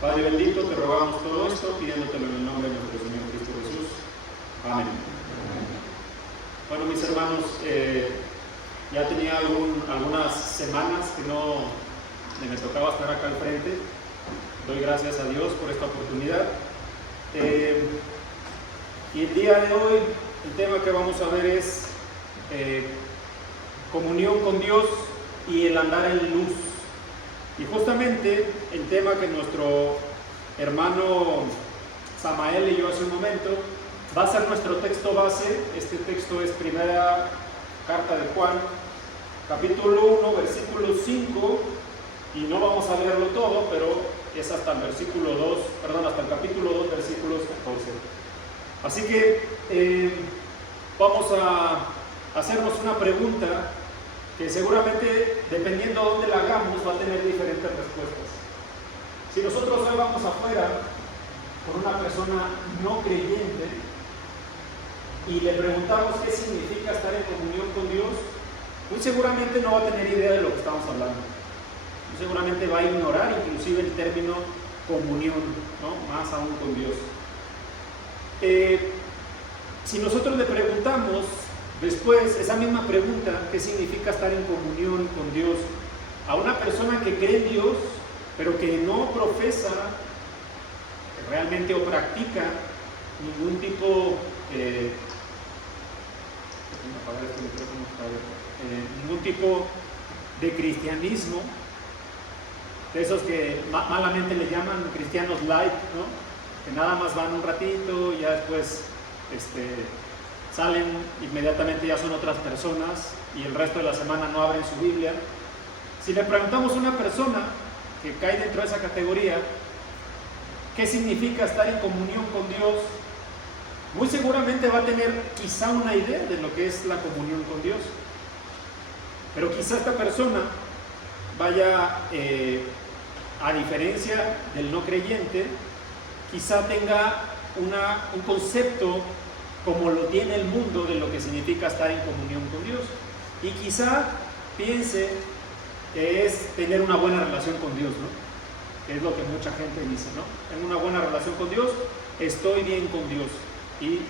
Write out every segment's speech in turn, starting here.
Padre bendito, te rogamos todo esto, pidiéndotelo en el nombre de nuestro Señor Cristo Jesús. Amén. Bueno, mis hermanos, ya tenía algunas semanas que no me tocaba estar acá al frente. Doy gracias a Dios por esta oportunidad. Y el día de hoy, el tema que vamos a ver es comunión con Dios y el andar en luz. Y justamente el tema que nuestro hermano Samael leyó hace un momento va a ser nuestro texto base. Este texto es primera carta de Juan, capítulo 1, versículo 5, y no vamos a leerlo todo, pero es hasta el versículo 2, hasta el capítulo 2, versículos 14. Así que vamos a hacernos una pregunta que seguramente, dependiendo de dónde la hagamos, va a tener diferentes respuestas. Si nosotros hoy vamos afuera con una persona no creyente y le preguntamos qué significa estar en comunión con Dios, muy seguramente no va a tener idea de lo que estamos hablando. Muy seguramente va a ignorar inclusive el término comunión, ¿no? Más aún con Dios. Si nosotros le preguntamos después esa misma pregunta, ¿qué significa estar en comunión con Dios?, a una persona que cree en Dios, pero que no profesa realmente o practica ningún tipo ningún tipo de cristianismo, de esos que malamente le llaman cristianos light, ¿no? Que nada más van un ratito y ya después salen inmediatamente, ya son otras personas y el resto de la semana no abren su Biblia. Si le preguntamos a una persona que cae dentro de esa categoría, ¿qué significa estar en comunión con Dios?, muy seguramente va a tener quizá una idea de lo que es la comunión con Dios. Pero quizá esta persona vaya, a diferencia del no creyente, quizá tenga un concepto como lo tiene el mundo de lo que significa estar en comunión con Dios. Y quizá piense que es tener una buena relación con Dios, ¿no? Que es lo que mucha gente dice, ¿no? Tengo una buena relación con Dios, estoy bien con Dios y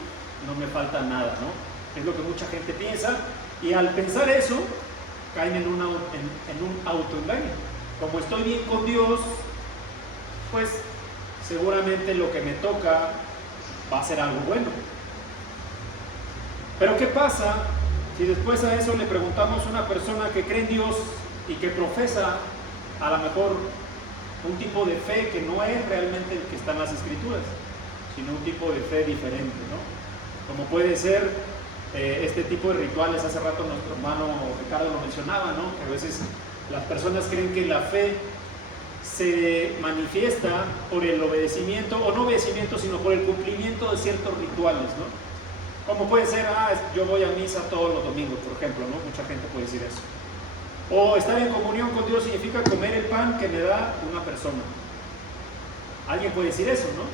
no me falta nada, ¿no? Es lo que mucha gente piensa, y al pensar eso, caen en un autoengaño. Como estoy bien con Dios, pues seguramente lo que me toca va a ser algo bueno. Pero ¿qué pasa si después a eso le preguntamos a una persona que cree en Dios y que profesa a lo mejor un tipo de fe que no es realmente el que está en las Escrituras, sino un tipo de fe diferente, ¿no? Como puede ser este tipo de rituales? Hace rato nuestro hermano Ricardo lo mencionaba, ¿no? Que a veces las personas creen que la fe se manifiesta por el obedecimiento, o no obedecimiento, sino por el cumplimiento de ciertos rituales, ¿no? Como puede ser, yo voy a misa todos los domingos, por ejemplo, ¿no? Mucha gente puede decir eso. O estar en comunión con Dios significa comer el pan que me da una persona. Alguien puede decir eso, ¿no?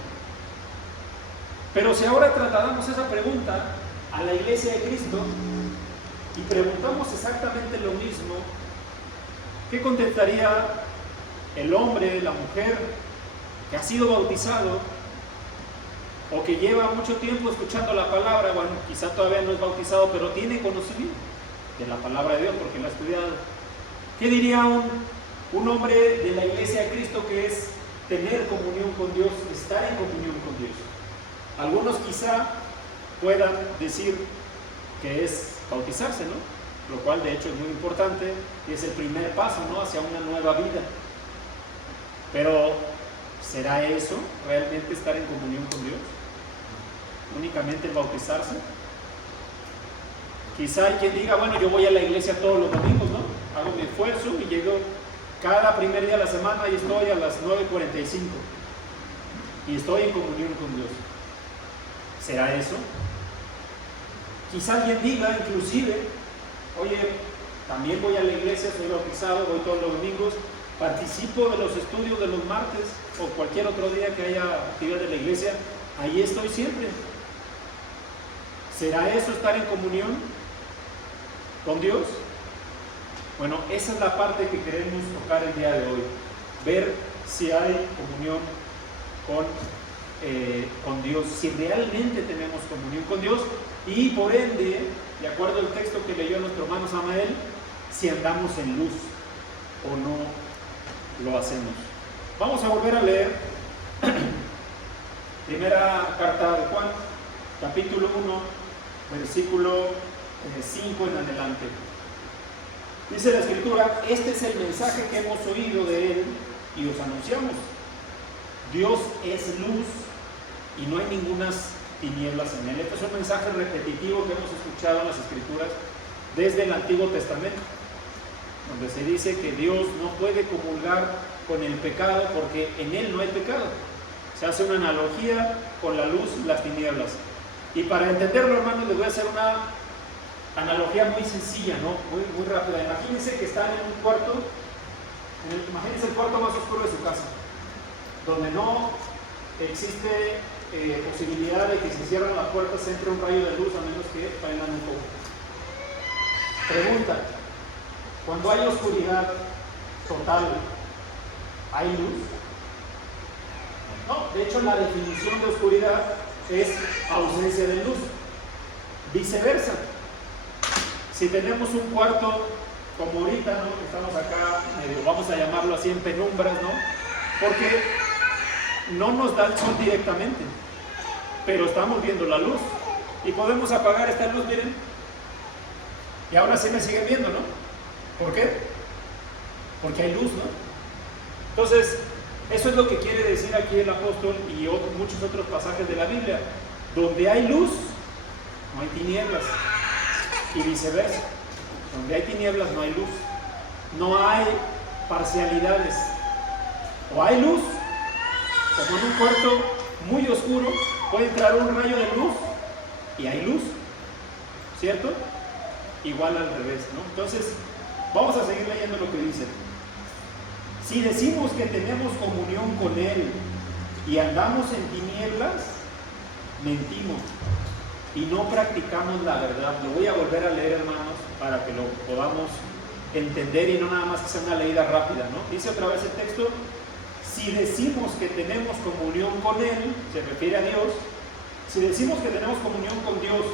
Pero si ahora trasladamos esa pregunta a la iglesia de Cristo y preguntamos exactamente lo mismo, ¿qué contestaría el hombre, la mujer que ha sido bautizado o que lleva mucho tiempo escuchando la palabra? Bueno, quizá todavía no es bautizado, pero tiene conocimiento de la palabra de Dios porque la ha estudiado. ¿Qué diría un hombre de la iglesia de Cristo, que es tener comunión con Dios, estar en comunión con Dios? Algunos quizá puedan decir que es bautizarse, ¿no? Lo cual de hecho es muy importante y es el primer paso, ¿no?, hacia una nueva vida. Pero ¿será eso realmente estar en comunión con Dios? ¿Únicamente el bautizarse? Quizá hay quien diga, bueno, yo voy a la iglesia todos los domingos, ¿no? Hago mi esfuerzo y llego cada primer día de la semana y estoy a las 9:45 y estoy en comunión con Dios. ¿Será eso? Quizá alguien diga inclusive, oye, también voy a la iglesia, soy bautizado, voy todos los domingos, participo de los estudios de los martes o cualquier otro día que haya actividad de la iglesia, ahí estoy siempre. ¿Será eso estar en comunión con Dios? Bueno, esa es la parte que queremos tocar el día de hoy. Ver si hay comunión con Dios, si realmente tenemos comunión con Dios y por ende, de acuerdo al texto que leyó nuestro hermano Samael, si andamos en luz o no lo hacemos. Vamos a volver a leer primera carta de Juan, capítulo 1, versículo 5 en adelante. Dice la Escritura: este es el mensaje que hemos oído de Él y os anunciamos. Dios es luz y no hay ningunas tinieblas en Él. Este es un mensaje repetitivo que hemos escuchado en las Escrituras desde el Antiguo Testamento, donde se dice que Dios no puede comulgar con el pecado porque en Él no hay pecado. Se hace una analogía con la luz y las tinieblas. Y para entenderlo, hermanos, les voy a hacer una analogía muy sencilla, ¿no? Muy rápida. Imagínense que están en un cuarto, imagínense el cuarto más oscuro de su casa, donde no existe posibilidad de que si cierran las puertas entre un rayo de luz, a menos que prendan un poco. Pregunta: cuando hay oscuridad total, ¿hay luz? No, de hecho la definición de oscuridad es ausencia de luz. Viceversa, si tenemos un cuarto como ahorita, ¿no? Que estamos acá, vamos a llamarlo así, en penumbras, ¿no? Porque no nos da el sol directamente, pero estamos viendo la luz y podemos apagar esta luz, miren, y ahora sí me siguen viendo, ¿no? ¿Por qué? Porque hay luz, ¿no? Entonces, eso es lo que quiere decir aquí el apóstol y muchos otros pasajes de la Biblia. Donde hay luz, no hay tinieblas, y viceversa. Donde hay tinieblas, no hay luz. No hay parcialidades. O hay luz, como en un cuarto muy oscuro, puede entrar un rayo de luz y hay luz, ¿cierto? Igual al revés, ¿no? Entonces, vamos a seguir leyendo lo que dice. Si decimos que tenemos comunión con Él y andamos en tinieblas, mentimos y no practicamos la verdad. Lo voy a volver a leer, hermanos, para que lo podamos entender y no nada más que sea una leída rápida, ¿no? Dice otra vez el texto: si decimos que tenemos comunión con Él, se refiere a Dios, si decimos que tenemos comunión con Dios,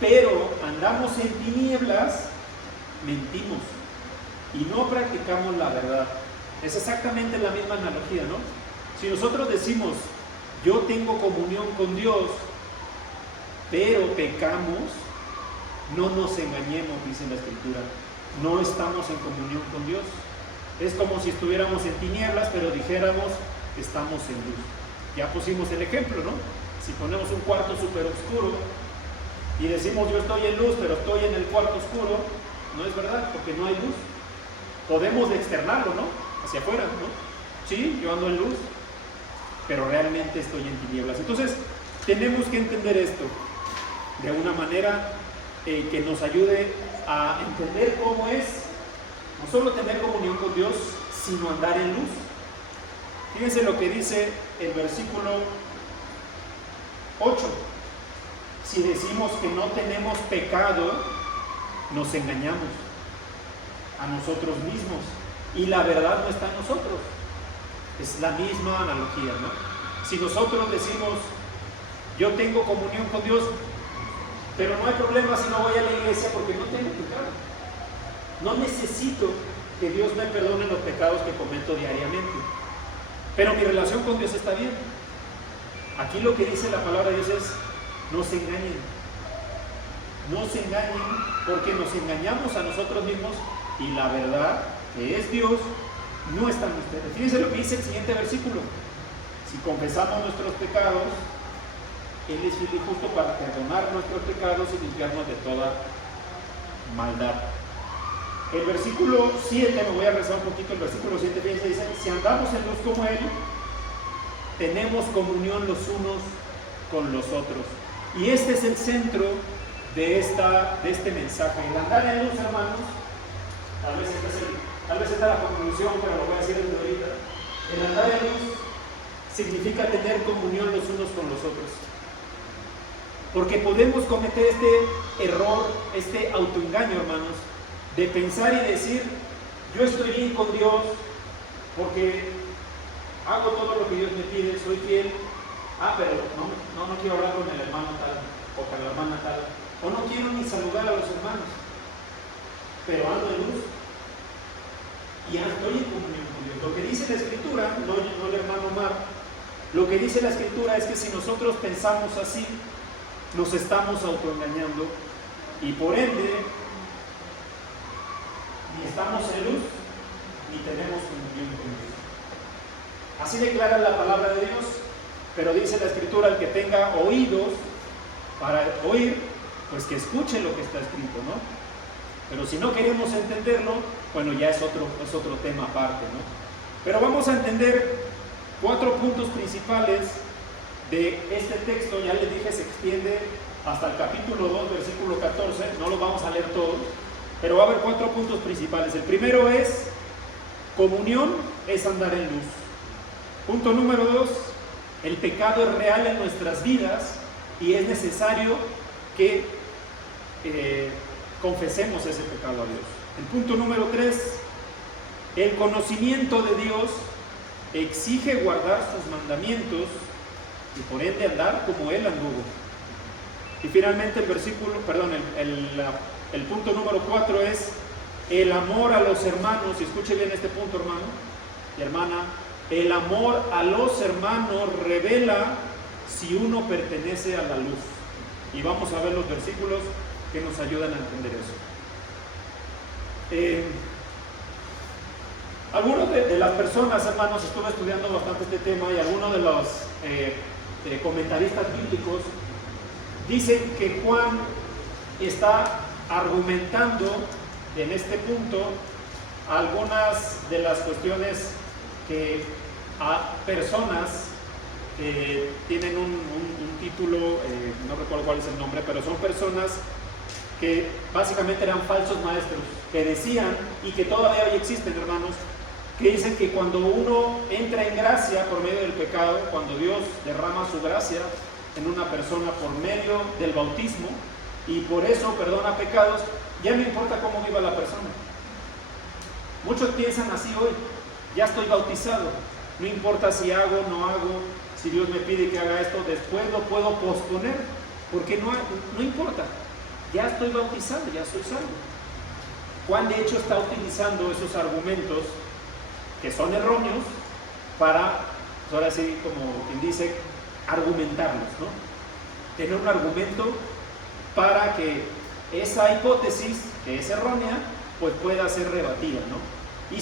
pero andamos en tinieblas, mentimos y no practicamos la verdad. Es exactamente la misma analogía, ¿no? Si nosotros decimos, yo tengo comunión con Dios, pero pecamos, no nos engañemos, dice la Escritura. No estamos en comunión con Dios. Es como si estuviéramos en tinieblas, pero dijéramos, estamos en luz. Ya pusimos el ejemplo, ¿no? Si ponemos un cuarto súper oscuro y decimos, yo estoy en luz, pero estoy en el cuarto oscuro, no es verdad, porque no hay luz. Podemos externarlo, ¿no? Hacia afuera, ¿no? Sí, yo ando en luz, pero realmente estoy en tinieblas. Entonces, tenemos que entender esto de una manera que nos ayude a entender cómo es no solo tener comunión con Dios, sino andar en luz. Fíjense lo que dice el versículo 8. Si decimos que no tenemos pecado, nos engañamos a nosotros mismos y la verdad no está en nosotros. Es la misma analogía, ¿no? Si nosotros decimos, yo tengo comunión con Dios, pero no hay problema si no voy a la iglesia porque no tengo pecado. No necesito que Dios me perdone los pecados que cometo diariamente, pero mi relación con Dios está bien. Aquí lo que dice la palabra de Dios es, no se engañen. No se engañen, porque nos engañamos a nosotros mismos y la verdad, que es Dios, no está en ustedes. Fíjense lo que dice el siguiente versículo: si confesamos nuestros pecados, Él es fiel y justo para perdonar nuestros pecados y limpiarnos de toda maldad. El versículo 7, me voy a rezar un poquito el versículo 7, fíjense, dice, si andamos en luz como Él, tenemos comunión los unos con los otros. Y este es el centro de este mensaje. El andar en luz, hermanos, tal vez esta es la conclusión, pero lo voy a decir desde ahorita. El andar en luz significa tener comunión los unos con los otros. Porque podemos cometer este error, este autoengaño, hermanos, de pensar y decir, yo estoy bien con Dios porque hago todo lo que Dios me pide, soy fiel, pero no quiero hablar con el hermano tal, o con la hermana tal, o no quiero ni saludar a los hermanos, pero ando en luz, y estoy en comunión con Dios. Lo que dice la Escritura, no el hermano Mar, lo que dice la Escritura es que si nosotros pensamos así, nos estamos autoengañando, y por ende, ni estamos en luz, ni tenemos comunión con Dios. Así declara la palabra de Dios, pero dice la Escritura, el que tenga oídos para oír, pues que escuche lo que está escrito, ¿no? Pero si no queremos entenderlo, bueno, ya es otro tema aparte, ¿no? Pero vamos a entender 4 puntos principales de este texto. Ya les dije, se extiende hasta el capítulo 2, versículo 14, no lo vamos a leer todos, pero va a haber 4 puntos principales. El primero es, comunión es andar en luz. Punto número 2, el pecado es real en nuestras vidas y es necesario que confesemos ese pecado a Dios. El punto número 3, el conocimiento de Dios exige guardar sus mandamientos y por ende andar como Él anduvo. Y finalmente el punto número 4 es el amor a los hermanos. Y escuche bien este punto, hermano y hermana. El amor a los hermanos revela si uno pertenece a la luz. Y vamos a ver los versículos que nos ayudan a entender eso. Algunos de las personas, hermanos, estuve estudiando bastante este tema, y algunos de los comentaristas bíblicos dicen que Juan está argumentando en este punto algunas de las cuestiones que a personas que tienen un título, no recuerdo cuál es el nombre, pero son personas que básicamente eran falsos maestros, que decían, y que todavía hoy existen, hermanos, que dicen que cuando uno entra en gracia por medio del pecado, cuando Dios derrama su gracia en una persona por medio del bautismo, y por eso perdona pecados, ya no importa cómo viva la persona. Muchos piensan así hoy: ya estoy bautizado, no importa si hago o no hago, si Dios me pide que haga esto, después lo puedo posponer, porque no importa, ya estoy bautizado, ya soy salvo. Juan de hecho está utilizando esos argumentos que son erróneos para, ahora sí, como quien dice, argumentarlos, ¿no? Tener un argumento para que esa hipótesis, que es errónea, pues pueda ser rebatida, ¿no? Y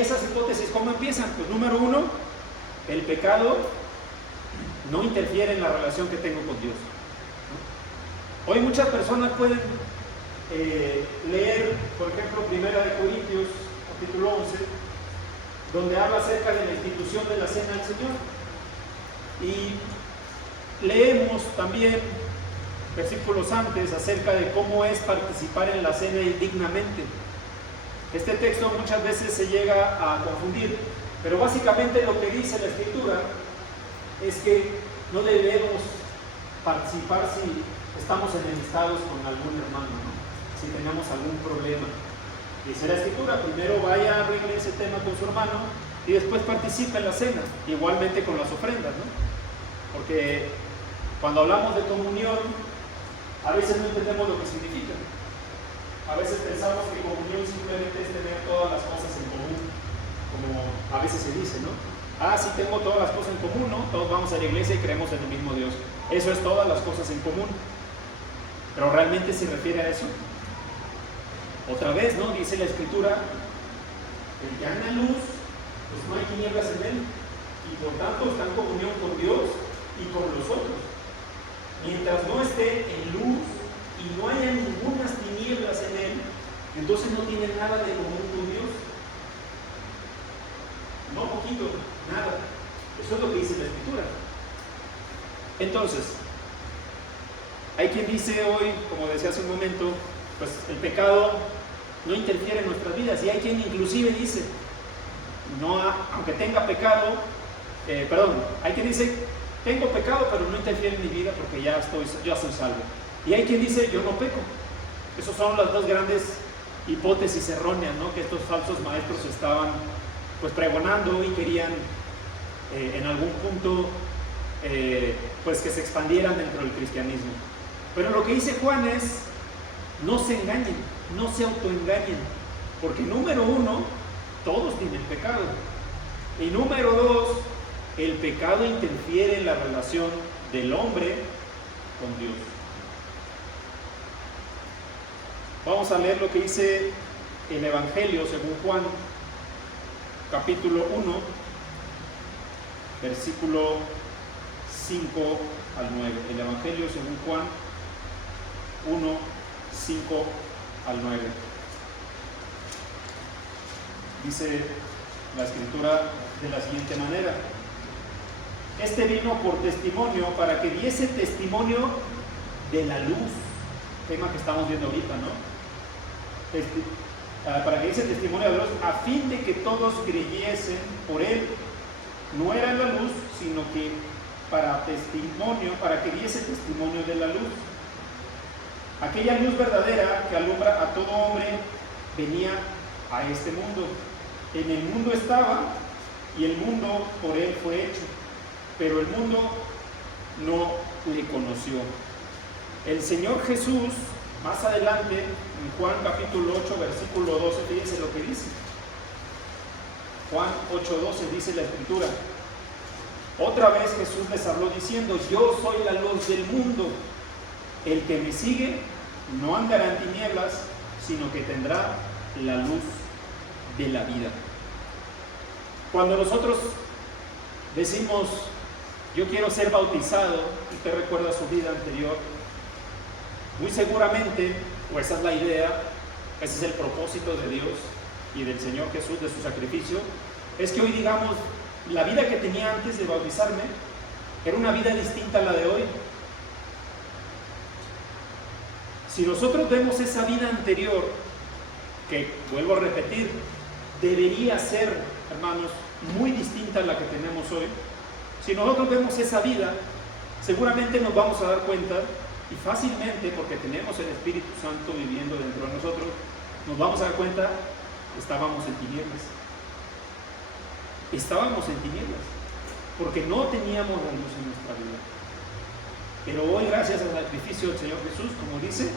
esas hipótesis, ¿cómo empiezan? Pues número 1, el pecado no interfiere en la relación que tengo con Dios, ¿no? Hoy muchas personas pueden leer, por ejemplo, 1 Corintios, capítulo 11, donde habla acerca de la institución de la cena del Señor. Y leemos también versículos antes acerca de cómo es participar en la cena indignamente. Este texto muchas veces se llega a confundir, pero básicamente lo que dice la Escritura es que no debemos participar si estamos enemistados con algún hermano, ¿no? Si tenemos algún problema. Dice la Escritura, primero vaya a arreglar ese tema con su hermano y después participe en la cena, igualmente con las ofrendas, ¿no? Porque cuando hablamos de comunión, a veces no entendemos lo que significa. A veces pensamos que comunión simplemente es tener todas las cosas en común, como a veces se dice, ¿no? Sí, tengo todas las cosas en común, ¿no? Todos vamos a la iglesia y creemos en el mismo Dios. Eso es todas las cosas en común. Pero ¿realmente se refiere a eso? Otra vez, ¿no? Dice la Escritura, el que anda en luz, pues no hay tinieblas en él, y por tanto está en comunión con Dios y con los otros. Mientras no esté en luz y no haya ninguna tinieblas en él, entonces no tiene nada de común con Dios. No poquito, nada. Eso es lo que dice la Escritura. Entonces, hay quien dice hoy, como decía hace un momento, pues el pecado no interfiere en nuestras vidas, y hay quien inclusive dice, aunque tenga pecado, hay quien dice, tengo pecado pero no interfiere en mi vida porque ya soy salvo. Y hay quien dice, yo no peco. Esas son las dos grandes hipótesis erróneas, ¿no?, que estos falsos maestros estaban pues pregonando y querían en algún punto pues que se expandieran dentro del cristianismo. Pero lo que dice Juan es: no se engañen, no se autoengañen, porque número uno, todos tienen pecado, y número dos, el pecado interfiere en la relación del hombre con Dios. Vamos a leer lo que dice el Evangelio según Juan, capítulo 1, versículo 5 al 9. El Evangelio según Juan 1, 5 al 9. Dice la Escritura de la siguiente manera: este vino por testimonio, para que diese testimonio de la luz, tema que estamos viendo ahorita, ¿no? Para que diese testimonio de la luz, a fin de que todos creyesen por él. No era la luz, sino que para que diese testimonio de la luz. Aquella luz verdadera que alumbra a todo hombre venía a este mundo. En el mundo estaba, y el mundo por él fue hecho, pero el mundo no le conoció. El Señor Jesús, más adelante, en Juan capítulo 8, versículo 12, fíjense lo que dice. Juan 8:12 dice la Escritura: otra vez Jesús les habló diciendo: yo soy la luz del mundo. El que me sigue no andará en tinieblas, sino que tendrá la luz de la vida. Cuando nosotros decimos: yo quiero ser bautizado, usted recuerda su vida anterior, muy seguramente, o esa es la idea, ese es el propósito de Dios y del Señor Jesús, de su sacrificio, es que hoy digamos: la vida que tenía antes de bautizarme era una vida distinta a la de hoy. Si nosotros vemos esa vida anterior, que vuelvo a repetir, debería ser, hermanos, muy distinta a la que tenemos hoy. Si nosotros vemos esa vida, seguramente nos vamos a dar cuenta, y fácilmente, porque tenemos el Espíritu Santo viviendo dentro de nosotros, nos vamos a dar cuenta: estábamos en tinieblas. Estábamos en tinieblas, porque no teníamos la luz en nuestra vida. Pero hoy, gracias al sacrificio del Señor Jesús, como dice,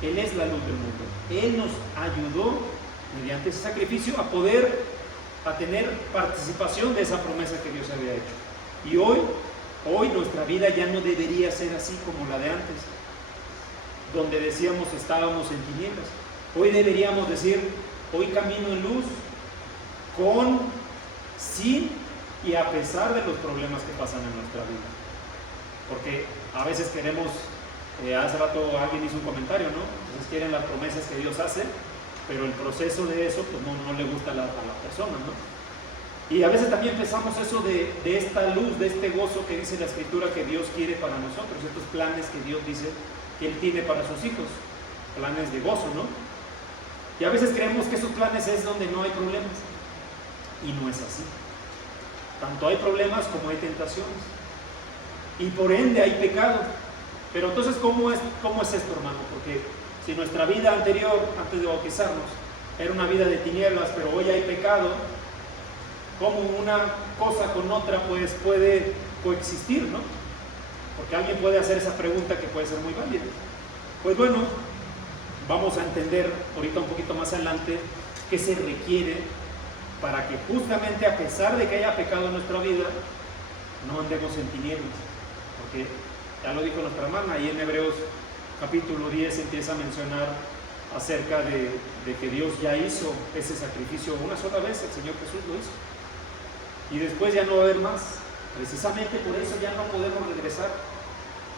Él es la luz del mundo. Él nos ayudó, mediante ese sacrificio, a tener participación de esa promesa que Dios había hecho. Y hoy nuestra vida ya no debería ser así como la de antes, donde decíamos estábamos en tinieblas. Hoy deberíamos decir: hoy camino en luz, sin y a pesar de los problemas que pasan en nuestra vida. Porque a veces queremos, hace rato alguien hizo un comentario, ¿no? Entonces quieren las promesas que Dios hace, pero el proceso de eso pues no le gusta a la persona, ¿no? Y a veces también pensamos eso de esta luz, de este gozo que dice la Escritura que Dios quiere para nosotros, estos planes que Dios dice que Él tiene para sus hijos, planes de gozo, ¿no? Y a veces creemos que esos planes es donde no hay problemas, y no es así. Tanto hay problemas como hay tentaciones, y por ende hay pecado. Pero entonces, ¿cómo es esto, hermano? Porque si nuestra vida anterior, antes de bautizarnos, era una vida de tinieblas, pero hoy hay pecado, ¿cómo una cosa con otra pues puede coexistir, no? Porque alguien puede hacer esa pregunta que puede ser muy válida. Pues bueno, vamos a entender ahorita un poquito más adelante qué se requiere para que justamente a pesar de que haya pecado en nuestra vida, no andemos en tinieblas. Porque ya lo dijo nuestra hermana, ahí en Hebreos capítulo 10 empieza a mencionar acerca de que Dios ya hizo ese sacrificio una sola vez, el Señor Jesús lo hizo. Y después ya no va a haber más. Precisamente por eso ya no podemos regresar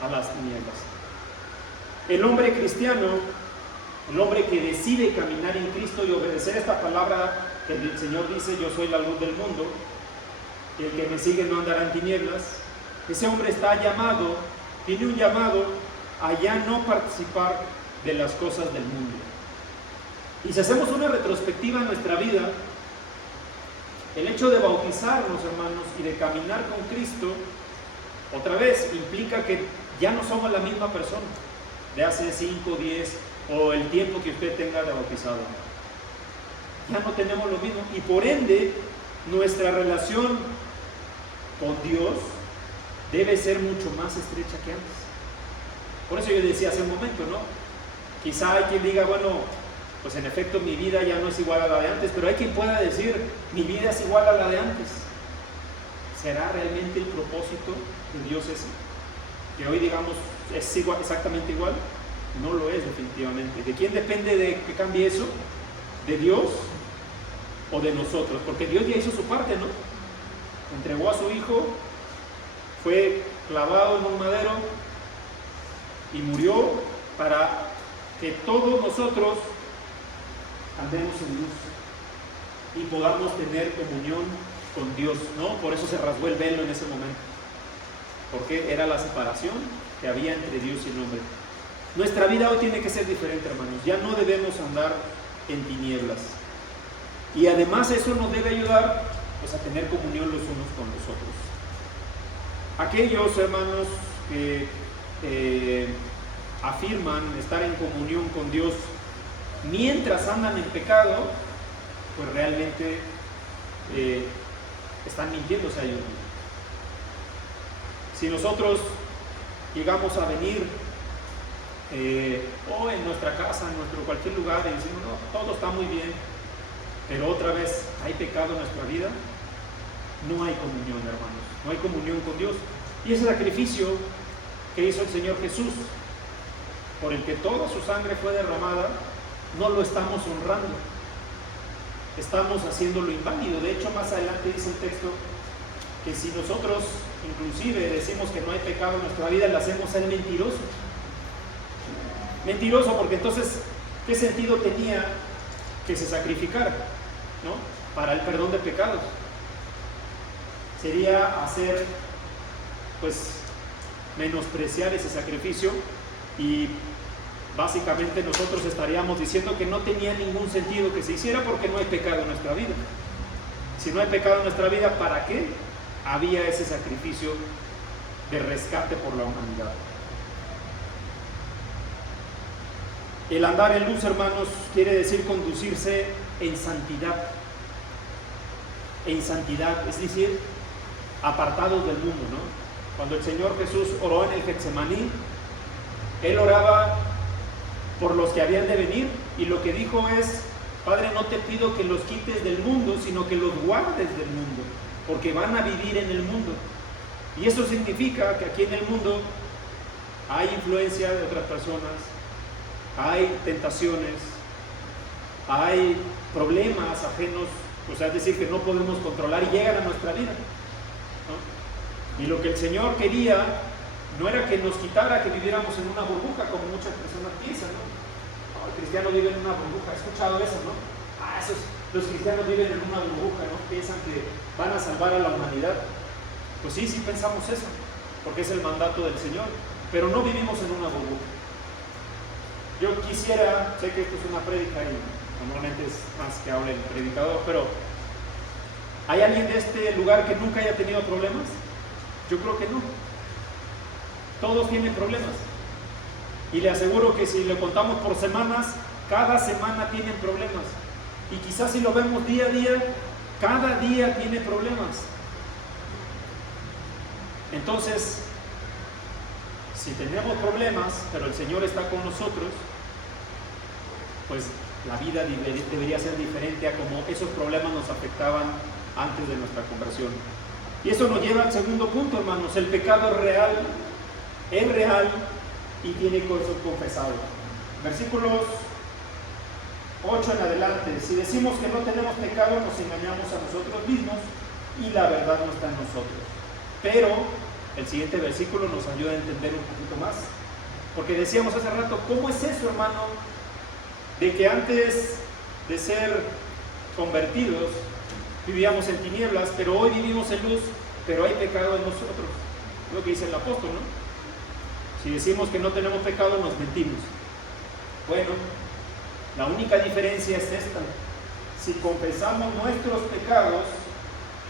a las tinieblas. El hombre cristiano, el hombre que decide caminar en Cristo y obedecer esta palabra que el Señor dice: yo soy la luz del mundo, y el que me sigue no andará en tinieblas, ese hombre está llamado, tiene un llamado a ya no participar de las cosas del mundo. Y si hacemos una retrospectiva en nuestra vida, el hecho de bautizarnos, hermanos, y de caminar con Cristo, otra vez, implica que ya no somos la misma persona de hace 5, 10 o el tiempo que usted tenga de bautizado. Ya no tenemos lo mismo, y por ende, nuestra relación con Dios debe ser mucho más estrecha que antes. Por eso yo decía hace un momento, ¿no? Quizá hay quien diga, bueno, pues en efecto mi vida ya no es igual a la de antes, pero hay quien pueda decir, mi vida es igual a la de antes. ¿Será realmente el propósito de Dios ese? Que hoy digamos es igual, exactamente igual. No lo es definitivamente. ¿De quién depende de que cambie eso? ¿De Dios o de nosotros? Porque Dios ya hizo su parte, ¿no? Entregó a su Hijo, fue clavado en un madero y murió para que todos nosotros andemos en luz y podamos tener comunión con Dios, ¿no? Por eso se rasgó el velo en ese momento, porque era la separación que había entre Dios y el hombre. Nuestra vida hoy tiene que ser diferente, hermanos. Ya no debemos andar en tinieblas. Y además eso nos debe ayudar, pues, a tener comunión los unos con los otros. Aquellos hermanos que afirman estar en comunión con Dios mientras andan en pecado, pues realmente están mintiéndose a ellos mismos. Si nosotros llegamos a venir o en nuestra casa, en nuestro cualquier lugar, y decimos, no, todo está muy bien, pero otra vez hay pecado en nuestra vida, no hay comunión, hermanos, no hay comunión con Dios. Y ese sacrificio que hizo el Señor Jesús, por el que toda su sangre fue derramada, no lo estamos honrando, estamos haciéndolo inválido. De hecho, más adelante dice el texto que si nosotros inclusive decimos que no hay pecado en nuestra vida, le hacemos ser mentiroso. Mentiroso, porque entonces, ¿qué sentido tenía que se sacrificara, ¿no? Para el perdón de pecados? Sería hacer, pues, menospreciar ese sacrificio, y básicamente nosotros estaríamos diciendo que no tenía ningún sentido que se hiciera porque no hay pecado en nuestra vida. Si no hay pecado en nuestra vida, ¿para qué había ese sacrificio de rescate por la humanidad? El andar en luz, hermanos, quiere decir conducirse en santidad. En santidad, es decir, apartados del mundo, ¿no? Cuando el Señor Jesús oró en el Getsemaní, Él oraba por los que habían de venir, y lo que dijo es: Padre, no te pido que los quites del mundo, sino que los guardes del mundo, porque van a vivir en el mundo. Y eso significa que aquí en el mundo hay influencia de otras personas, hay tentaciones, hay problemas ajenos, o sea, es decir, que no podemos controlar y llegan a nuestra vida, ¿no? Y lo que el Señor quería no era que nos quitara, que viviéramos en una burbuja, como muchas personas piensan, ¿no? Oh, el cristiano vive en una burbuja. ¿He escuchado eso, no? Los cristianos viven en una burbuja, ¿no? Piensan que van a salvar a la humanidad. Pues sí, sí pensamos eso, porque es el mandato del Señor, pero no vivimos en una burbuja. Yo quisiera, sé que esto es una prédica y normalmente es más que hable el predicador, pero ¿hay alguien de este lugar que nunca haya tenido problemas? Yo creo que no. Todos tienen problemas. Y le aseguro que si le contamos por semanas, cada semana tienen problemas. Y quizás si lo vemos día a día, cada día tiene problemas. Entonces, si tenemos problemas, pero el Señor está con nosotros, pues la vida debería ser diferente a como esos problemas nos afectaban antes de nuestra conversión. Y eso nos lleva al segundo punto, hermanos. El pecado es real y tiene que ser confesado. Versículos 8 en adelante: si decimos que no tenemos pecado, nos engañamos a nosotros mismos y la verdad no está en nosotros. Pero el siguiente versículo nos ayuda a entender un poquito más, porque decíamos hace rato, ¿cómo es eso, hermano? De que antes de ser convertidos vivíamos en tinieblas, pero hoy vivimos en luz, pero hay pecado en nosotros. Es lo que dice el apóstol, ¿no? Si decimos que no tenemos pecado, nos mentimos. Bueno, la única diferencia es esta: si confesamos nuestros pecados,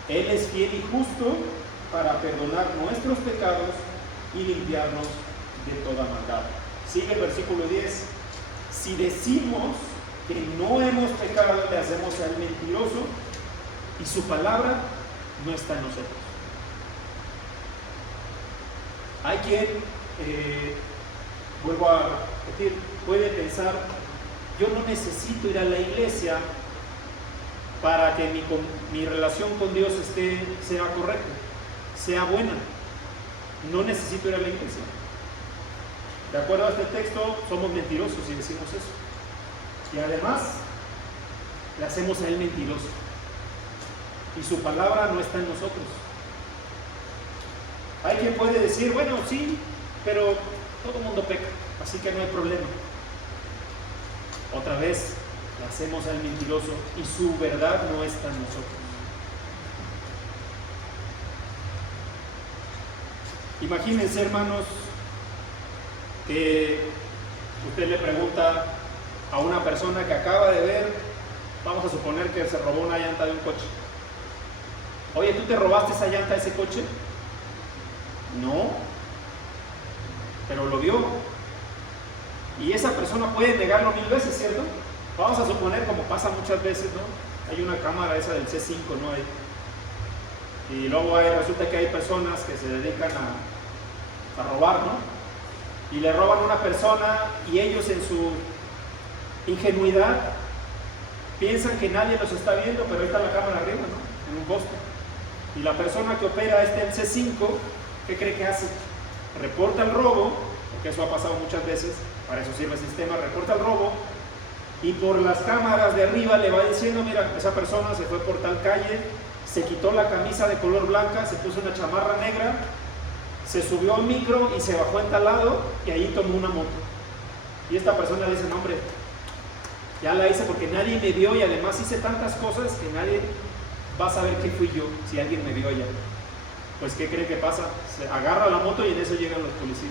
Él es fiel y justo para perdonar nuestros pecados y limpiarnos de toda maldad. Sigue el versículo 10: si decimos que no hemos pecado, le hacemos al mentiroso y su palabra no está en nosotros. Hay quien, vuelvo a repetir, puede pensar, yo no necesito ir a la iglesia para que mi relación con Dios sea correcta, sea buena. No necesito ir a la iglesia. De acuerdo a este texto, somos mentirosos si decimos eso. Y además, le hacemos a Él mentiroso. Y su palabra no está en nosotros. Hay quien puede decir, bueno, sí, pero todo el mundo peca, así que no hay problema. Otra vez, le hacemos al mentiroso y su verdad no está en nosotros. Imagínense, hermanos, que usted le pregunta a una persona que acaba de ver, vamos a suponer que se robó una llanta de un coche. Oye, ¿tú te robaste esa llanta de ese coche? No, pero lo vio. Y esa persona puede negarlo 1000 veces, ¿cierto? Vamos a suponer, como pasa muchas veces, ¿no? Hay una cámara esa del C5, ¿no? Y luego resulta que hay personas que se dedican a robar, ¿no? Y le roban a una persona y ellos en su ingenuidad piensan que nadie los está viendo, pero ahí está la cámara arriba, ¿no? En un poste. Y la persona que opera el C5, ¿qué cree que hace? Reporta el robo, porque eso ha pasado muchas veces, para eso sirve el sistema, reporta el robo, y por las cámaras de arriba le va diciendo, mira, esa persona se fue por tal calle, se quitó la camisa de color blanca, se puso una chamarra negra, se subió a un micro y se bajó en tal lado, y ahí tomó una moto. Y esta persona dice, no hombre, ya la hice porque nadie me vio y además hice tantas cosas que nadie va a saber que fui yo si alguien me vio allá. Pues ¿qué cree que pasa? Se agarra la moto y en eso llegan los policías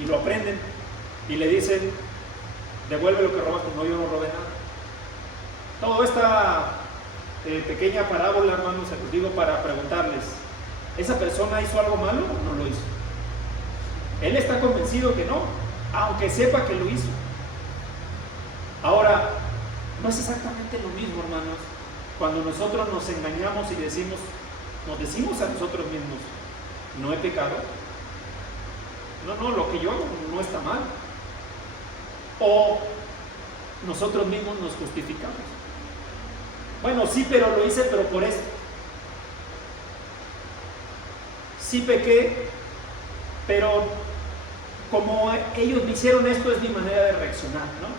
y lo prenden y le dicen, devuelve lo que robaste. No, yo no robé nada. Toda esta pequeña parábola, hermanos, se los digo para preguntarles, ¿esa persona hizo algo malo o no lo hizo? Él está convencido que no, aunque sepa que lo hizo. Ahora, no es exactamente lo mismo, hermanos, cuando nosotros nos engañamos y nos decimos a nosotros mismos, no he pecado. No, lo que yo hago no está mal. O nosotros mismos nos justificamos. Bueno, sí, pero lo hice, pero por esto. Sí pequé, pero como ellos me hicieron esto, es mi manera de reaccionar, ¿no?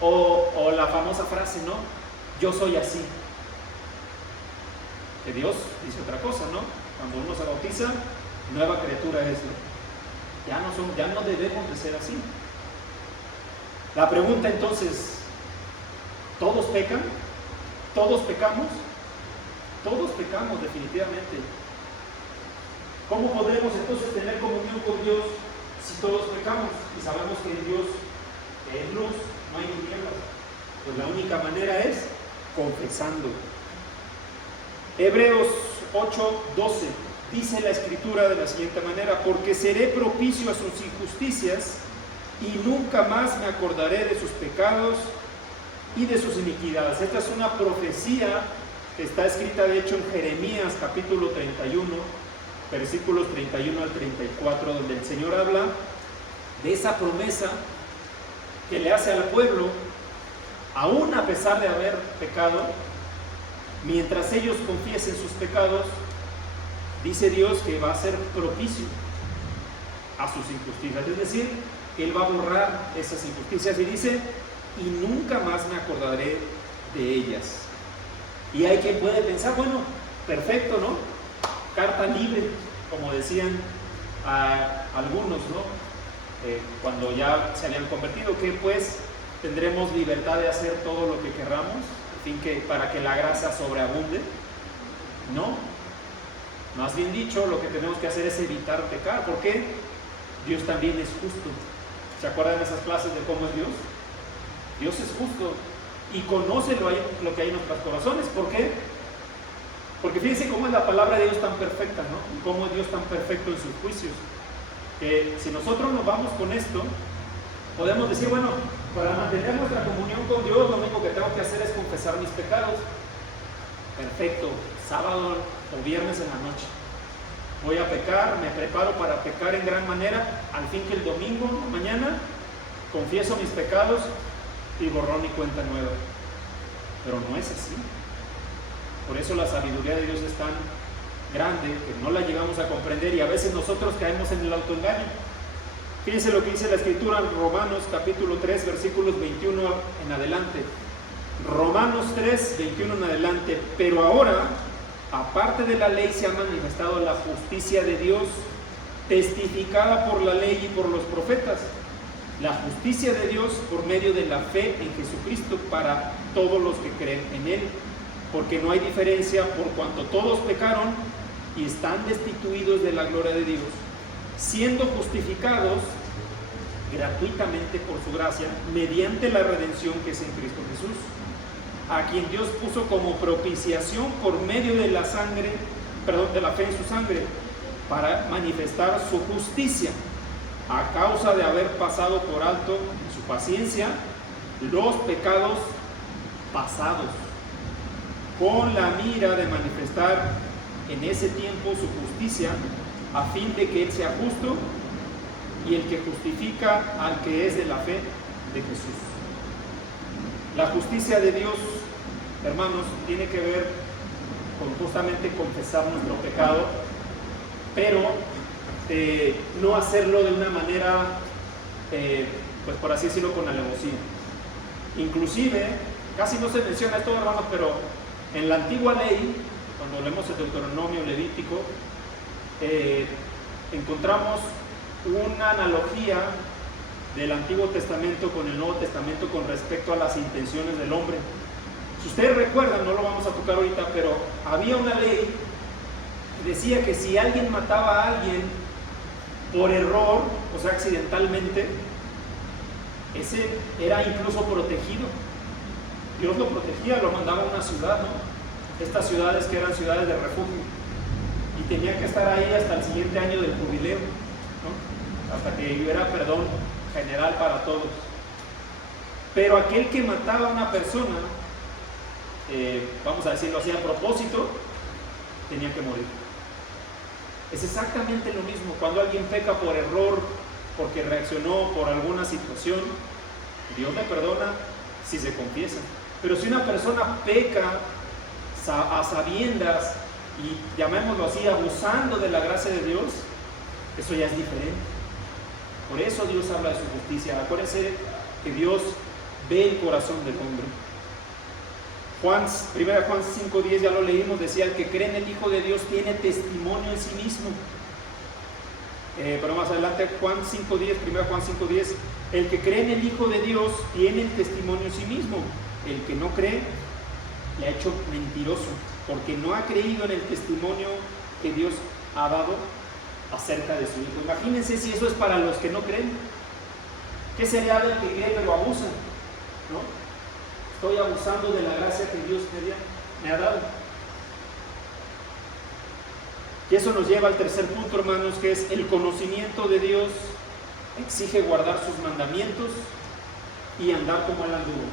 O la famosa frase, ¿no? Yo soy así. Que Dios dice otra cosa, ¿no? Cuando uno se bautiza, nueva criatura es, ¿no? Ya no debemos de ser así. La pregunta entonces, ¿todos pecan? ¿Todos pecamos? Todos pecamos definitivamente. ¿Cómo podremos entonces tener comunión con Dios si todos pecamos y sabemos que en Dios es luz, no hay tinieblas? Pues la única manera es confesando. Hebreos 8:12 dice la Escritura de la siguiente manera: porque seré propicio a sus injusticias y nunca más me acordaré de sus pecados y de sus iniquidades. Esta es una profecía que está escrita de hecho en Jeremías capítulo 31, versículos 31 al 34, donde el Señor habla de esa promesa que le hace al pueblo, aún a pesar de haber pecado, mientras ellos confiesen sus pecados, dice Dios que va a ser propicio a sus injusticias, es decir, que Él va a borrar esas injusticias, y dice, y nunca más me acordaré de ellas. Y hay quien puede pensar, bueno, perfecto, ¿no? Carta libre, como decían algunos, ¿no? Cuando ya se habían convertido, que pues tendremos libertad de hacer todo lo que querramos, en fin, que para que la gracia sobreabunde. No, más bien dicho, lo que tenemos que hacer es evitar pecar, porque Dios también es justo. ¿Se acuerdan de esas clases de cómo es Dios? Dios es justo y conoce lo que hay en nuestros corazones. ¿Por qué? Porque fíjense cómo es la palabra de Dios tan perfecta, ¿no? Y cómo es Dios tan perfecto en sus juicios. Que si nosotros nos vamos con esto, podemos decir, bueno, para mantener nuestra comunión con Dios, lo único que tengo que hacer es confesar mis pecados. Perfecto, sábado o viernes en la noche. voy a pecar, me preparo para pecar en gran manera, al fin que el domingo, mañana, confieso mis pecados y borrón y cuenta nueva. Pero no es así. Por eso la sabiduría de Dios es tan grande que no la llegamos a comprender y a veces nosotros caemos en el autoengaño. Fíjense lo que dice la Escritura en Romanos capítulo 3, versículos 21 en adelante. Romanos 3, 21 en adelante. Pero ahora, aparte de la ley, se ha manifestado la justicia de Dios, testificada por la ley y por los profetas. La justicia de Dios por medio de la fe en Jesucristo para todos los que creen en Él. Porque no hay diferencia, por cuanto todos pecaron y están destituidos de la gloria de Dios, siendo justificados gratuitamente por su gracia, mediante la redención que es en Cristo Jesús, a quien Dios puso como propiciación por medio de la sangre, de la fe en su sangre, para manifestar su justicia, a causa de haber pasado por alto en su paciencia los pecados pasados, con la mira de manifestar en ese tiempo su justicia, a fin de que Él sea justo y el que justifica al que es de la fe de Jesús. La justicia de Dios, hermanos, tiene que ver con justamente confesar nuestro pecado, pero no hacerlo de una manera, pues por así decirlo, con alevosía. Inclusive, casi no se menciona esto, hermanos, pero en la antigua ley, cuando leemos el Deuteronomio Levítico, encontramos una analogía del Antiguo Testamento con el Nuevo Testamento con respecto a las intenciones del hombre. Si ustedes recuerdan, no lo vamos a tocar ahorita, pero había una ley que decía que si alguien mataba a alguien por error, o sea, accidentalmente, ese era incluso protegido. Dios lo protegía, lo mandaba a una ciudad, ¿no? Estas ciudades que eran ciudades de refugio, y tenía que estar ahí hasta el siguiente año del jubileo, ¿no? Hasta que hubiera perdón general para todos. Pero aquel que mataba a una persona, vamos a decirlo así, a propósito, tenía que morir. Es exactamente lo mismo cuando alguien peca por error, porque reaccionó por alguna situación. Dios le perdona si se confiesa. Pero si una persona peca a sabiendas y, llamémoslo así, abusando de la gracia de Dios, eso ya es diferente. Por eso Dios habla de su justicia. Acuérdense que Dios ve el corazón del hombre. 1 Juan 5:10, ya lo leímos, decía: el que cree en el Hijo de Dios tiene testimonio en sí mismo. Pero más adelante, 1 Juan 5:10, el que cree en el Hijo de Dios tiene el testimonio en sí mismo. El que no cree le ha hecho mentiroso, porque no ha creído en el testimonio que Dios ha dado acerca de su Hijo. Imagínense si eso es para los que no creen. ¿Qué sería del que cree pero abusa? ¿No? Estoy abusando de la gracia que Dios me ha dado. Y eso nos lleva al tercer punto, hermanos, que es el conocimiento de Dios exige guardar sus mandamientos y andar como Él anduvo.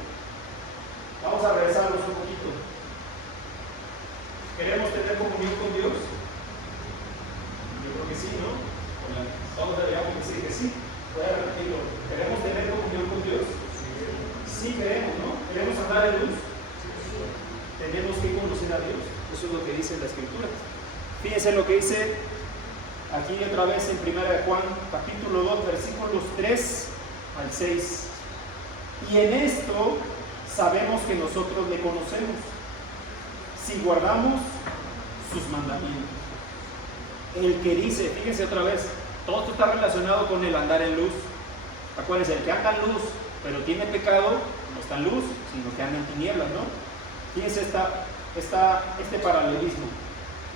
Vamos a regresarnos un poquito. ¿Queremos tener comunión con Dios? Yo creo que sí, ¿no? Todos deberíamos decir que sí. Voy a repetirlo. ¿Queremos tener comunión con Dios? Sí queremos, ¿no? ¿Queremos andar en luz? Tenemos que conocer a Dios. Eso es lo que dice la Escritura. Fíjense lo que dice aquí otra vez en 1 Juan capítulo 2, versículos 3 al 6. Y en esto sabemos que nosotros le conocemos, si guardamos sus mandamientos. El que dice, fíjense otra vez, todo esto está relacionado con el andar en luz. Acuérdense, el que anda en luz pero tiene pecado, no está en luz, sino que anda en tinieblas, ¿no? Fíjense este paralelismo.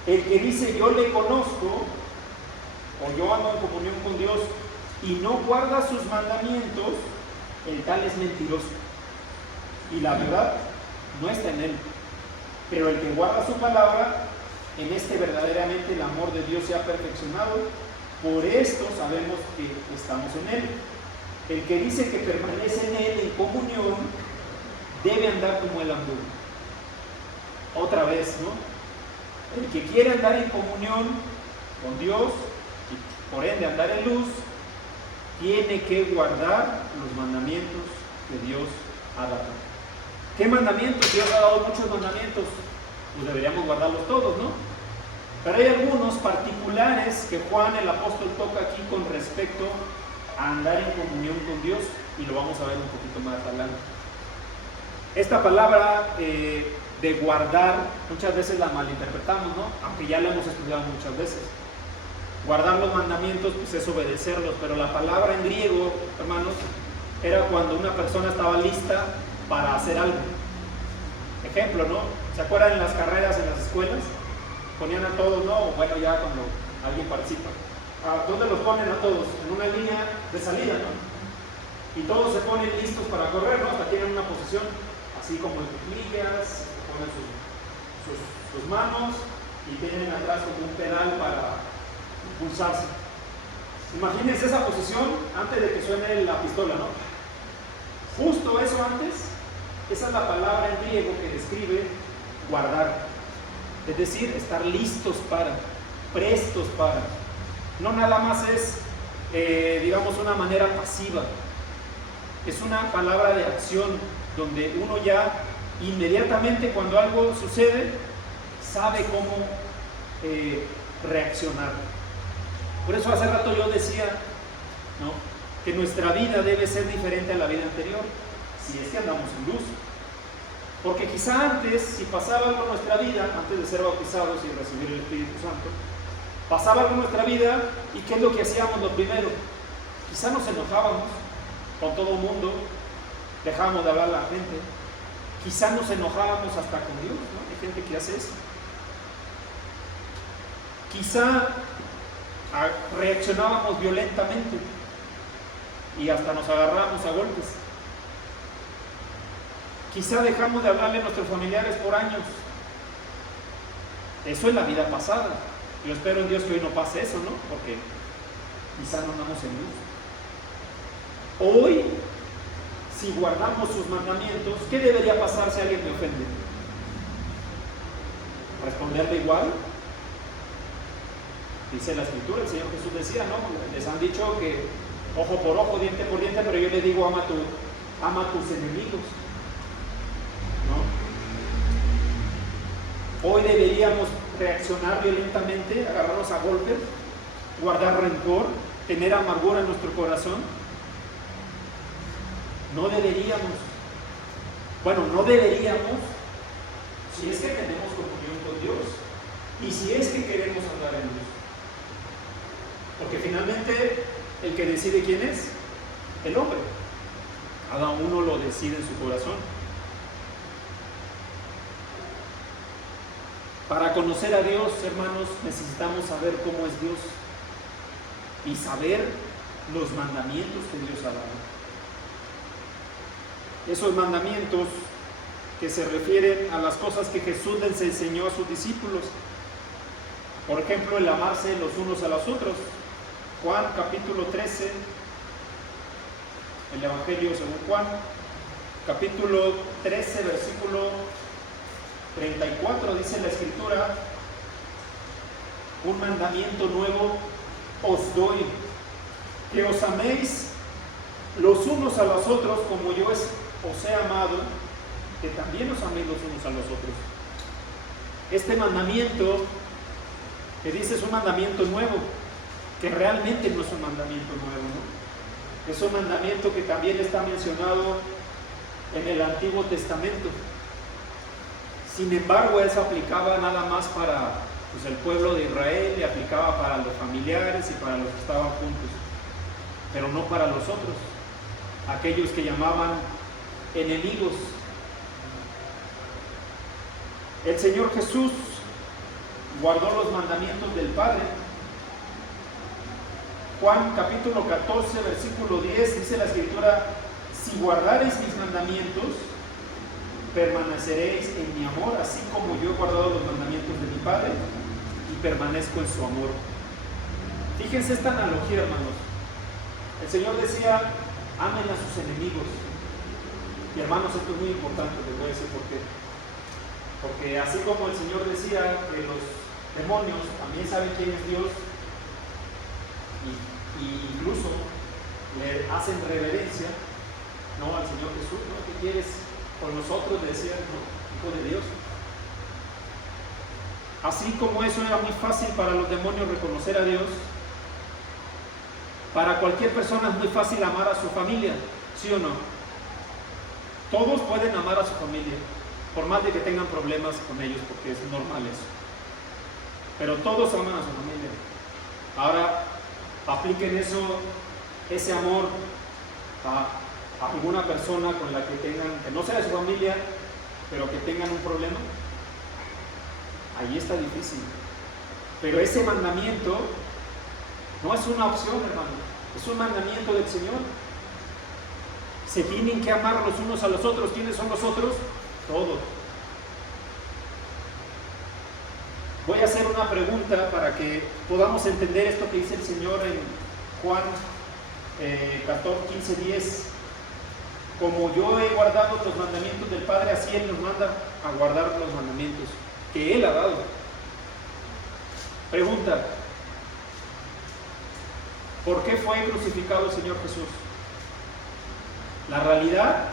El que dice yo le conozco, o yo ando en comunión con Dios, y no guarda sus mandamientos, el tal es mentiroso, y la verdad no está en él. Pero el que guarda su palabra, en este verdaderamente el amor de Dios se ha perfeccionado. Por esto sabemos que estamos en él. El que dice que permanece en él en comunión, debe andar como él andó. Otra vez, ¿no? El que quiere andar en comunión, con Dios y por ende andar en luz, tiene que guardar los mandamientos que Dios ha dado. ¿Qué mandamientos? Dios ha dado muchos mandamientos, pues deberíamos guardarlos todos, ¿no? Pero hay algunos particulares que Juan el apóstol toca aquí con respecto a andar en comunión con Dios, y lo vamos a ver un poquito más adelante. Esta palabra de guardar muchas veces la malinterpretamos, ¿no? Aunque ya la hemos estudiado muchas veces. Guardar los mandamientos pues es obedecerlos, pero la palabra en griego, hermanos, era cuando una persona estaba lista para hacer algo. Ejemplo, ¿no? ¿Se acuerdan en las carreras en las escuelas? Ponían a todos, ¿no? Bueno, ya cuando alguien participa. ¿A dónde los ponen a todos? En una línea de salida, ¿no? Y todos se ponen listos para correr, ¿no? Hasta tienen una posición, así como en cuclillas, ponen sus manos y tienen atrás como un pedal para impulsarse. Imagínense esa posición antes de que suene la pistola, ¿no? Justo eso antes, esa es la palabra en griego que describe guardar. Es decir, estar listos para, prestos para. No nada más es, digamos, una manera pasiva. Es una palabra de acción donde uno ya inmediatamente cuando algo sucede sabe cómo reaccionar. Por eso hace rato yo decía, ¿no?, que nuestra vida debe ser diferente a la vida anterior, si es que andamos en luz. Porque quizá antes, si pasaba algo en nuestra vida, antes de ser bautizados y recibir el Espíritu Santo, pasaba algo en nuestra vida, ¿y qué es lo que hacíamos lo primero? Quizá nos enojábamos con todo el mundo, dejábamos de hablar a la gente, quizá nos enojábamos hasta con Dios, ¿no? Hay gente que hace eso. Quizá reaccionábamos violentamente y hasta nos agarrábamos a golpes. Quizá dejamos de hablarle a nuestros familiares por años. Eso es la vida pasada. Yo espero en Dios que hoy no pase eso, ¿no? Porque quizá no andamos en luz. Hoy, si guardamos sus mandamientos, ¿qué debería pasar si alguien me ofende? ¿Responderle igual? Dice la Escritura, el Señor Jesús decía, ¿no? Les han dicho que ojo por ojo, diente por diente, pero yo les digo, ama a tus enemigos, ¿no? Hoy deberíamos reaccionar violentamente, agarrarnos a golpes, guardar rencor, tener amargura en nuestro corazón. No deberíamos. Bueno, no deberíamos si es que tenemos comunión con Dios y si es que queremos andar en luz. Porque finalmente el que decide quién es, el hombre. Cada uno lo decide en su corazón. Para conocer a Dios, hermanos, necesitamos saber cómo es Dios y saber los mandamientos que Dios ha dado. Esos mandamientos que se refieren a las cosas que Jesús les enseñó a sus discípulos. Por ejemplo, el amarse los unos a los otros. Juan capítulo 13, el Evangelio según Juan, capítulo 13, versículo 34, dice la Escritura: un mandamiento nuevo os doy, que os améis los unos a los otros como yo os he amado, que también os améis los unos a los otros. Este mandamiento que dice es un mandamiento nuevo, que realmente no es un mandamiento nuevo, ¿no? Es un mandamiento que también está mencionado en el Antiguo Testamento. Sin embargo, eso aplicaba nada más para el pueblo de Israel, y aplicaba para los familiares y para los que estaban juntos, pero no para los otros, aquellos que llamaban enemigos. El Señor Jesús guardó los mandamientos del Padre. Juan capítulo 14, versículo 10, dice la Escritura: si guardareis mis mandamientos, permaneceréis en mi amor, así como yo he guardado los mandamientos de mi Padre y permanezco en su amor. Fíjense esta analogía, hermanos. El Señor decía: amen a sus enemigos. Y hermanos, esto es muy importante, les voy a decir por qué. Porque así como el Señor decía que los demonios también saben quién es Dios, y incluso le hacen reverencia, ¿no?, al Señor Jesús, ¿no? ¿Qué quieres con nosotros?, le decían, ¿no?, Hijo de Dios. Así como eso era muy fácil para los demonios reconocer a Dios, para cualquier persona es muy fácil amar a su familia, ¿sí o no? Todos pueden amar a su familia, por más de que tengan problemas con ellos, porque es normal eso. Pero todos aman a su familia. Ahora, apliquen ese amor a alguna persona con la que tengan, que no sea de su familia, pero que tengan un problema. Ahí está difícil. Pero ese mandamiento no es una opción, hermano. Es un mandamiento del Señor. Se tienen que amar los unos a los otros. ¿Quiénes son los otros? Todos. Voy a hacer una pregunta para que podamos entender esto que dice el Señor en Juan 14, 15, 10. Como yo he guardado los mandamientos del Padre, así Él nos manda a guardar los mandamientos que Él ha dado. Pregunta: ¿por qué fue crucificado el Señor Jesús? La realidad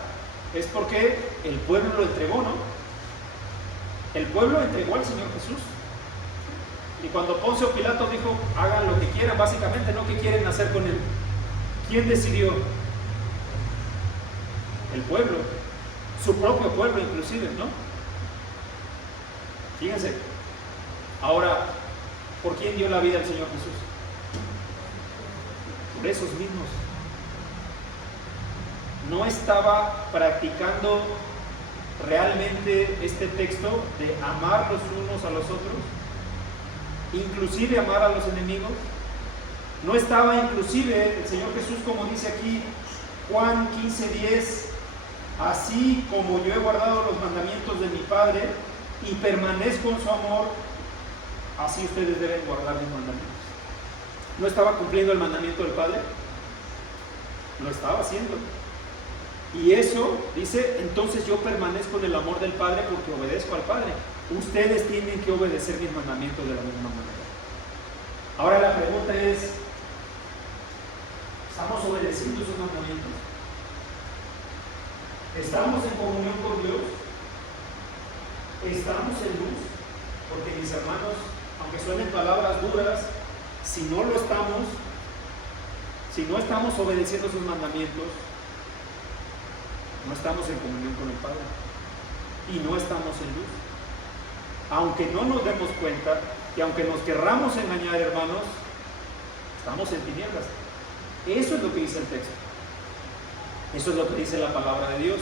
es porque el pueblo lo entregó, ¿no? El pueblo entregó al Señor Jesús. Y cuando Poncio Pilato dijo, hagan lo que quieran, básicamente, ¿no? ¿Qué quieren hacer con Él? ¿Quién decidió? El pueblo, su propio pueblo inclusive, ¿no? Fíjense. Ahora, ¿por quién dio la vida el Señor Jesús? Por esos mismos. No estaba practicando realmente este texto de amar los unos a los otros, inclusive amar a los enemigos. No estaba inclusive el Señor Jesús, como dice aquí Juan 15:10, así como yo he guardado los mandamientos de mi Padre y permanezco en su amor, así ustedes deben guardar mis mandamientos. ¿No estaba cumpliendo el mandamiento del Padre? Lo estaba haciendo. Y eso dice, entonces yo permanezco en el amor del Padre porque obedezco al Padre. Ustedes tienen que obedecer mis mandamientos de la misma manera. Ahora la pregunta es, ¿estamos obedeciendo esos mandamientos? ¿Estamos en comunión con Dios? ¿Estamos en luz? Porque mis hermanos, aunque suenen palabras duras, si no lo estamos, si no estamos obedeciendo sus mandamientos, no estamos en comunión con el Padre y no estamos en luz. Aunque no nos demos cuenta y aunque nos querramos engañar, hermanos, estamos en tinieblas. Eso es lo que dice el texto. Eso es lo que dice la palabra de Dios.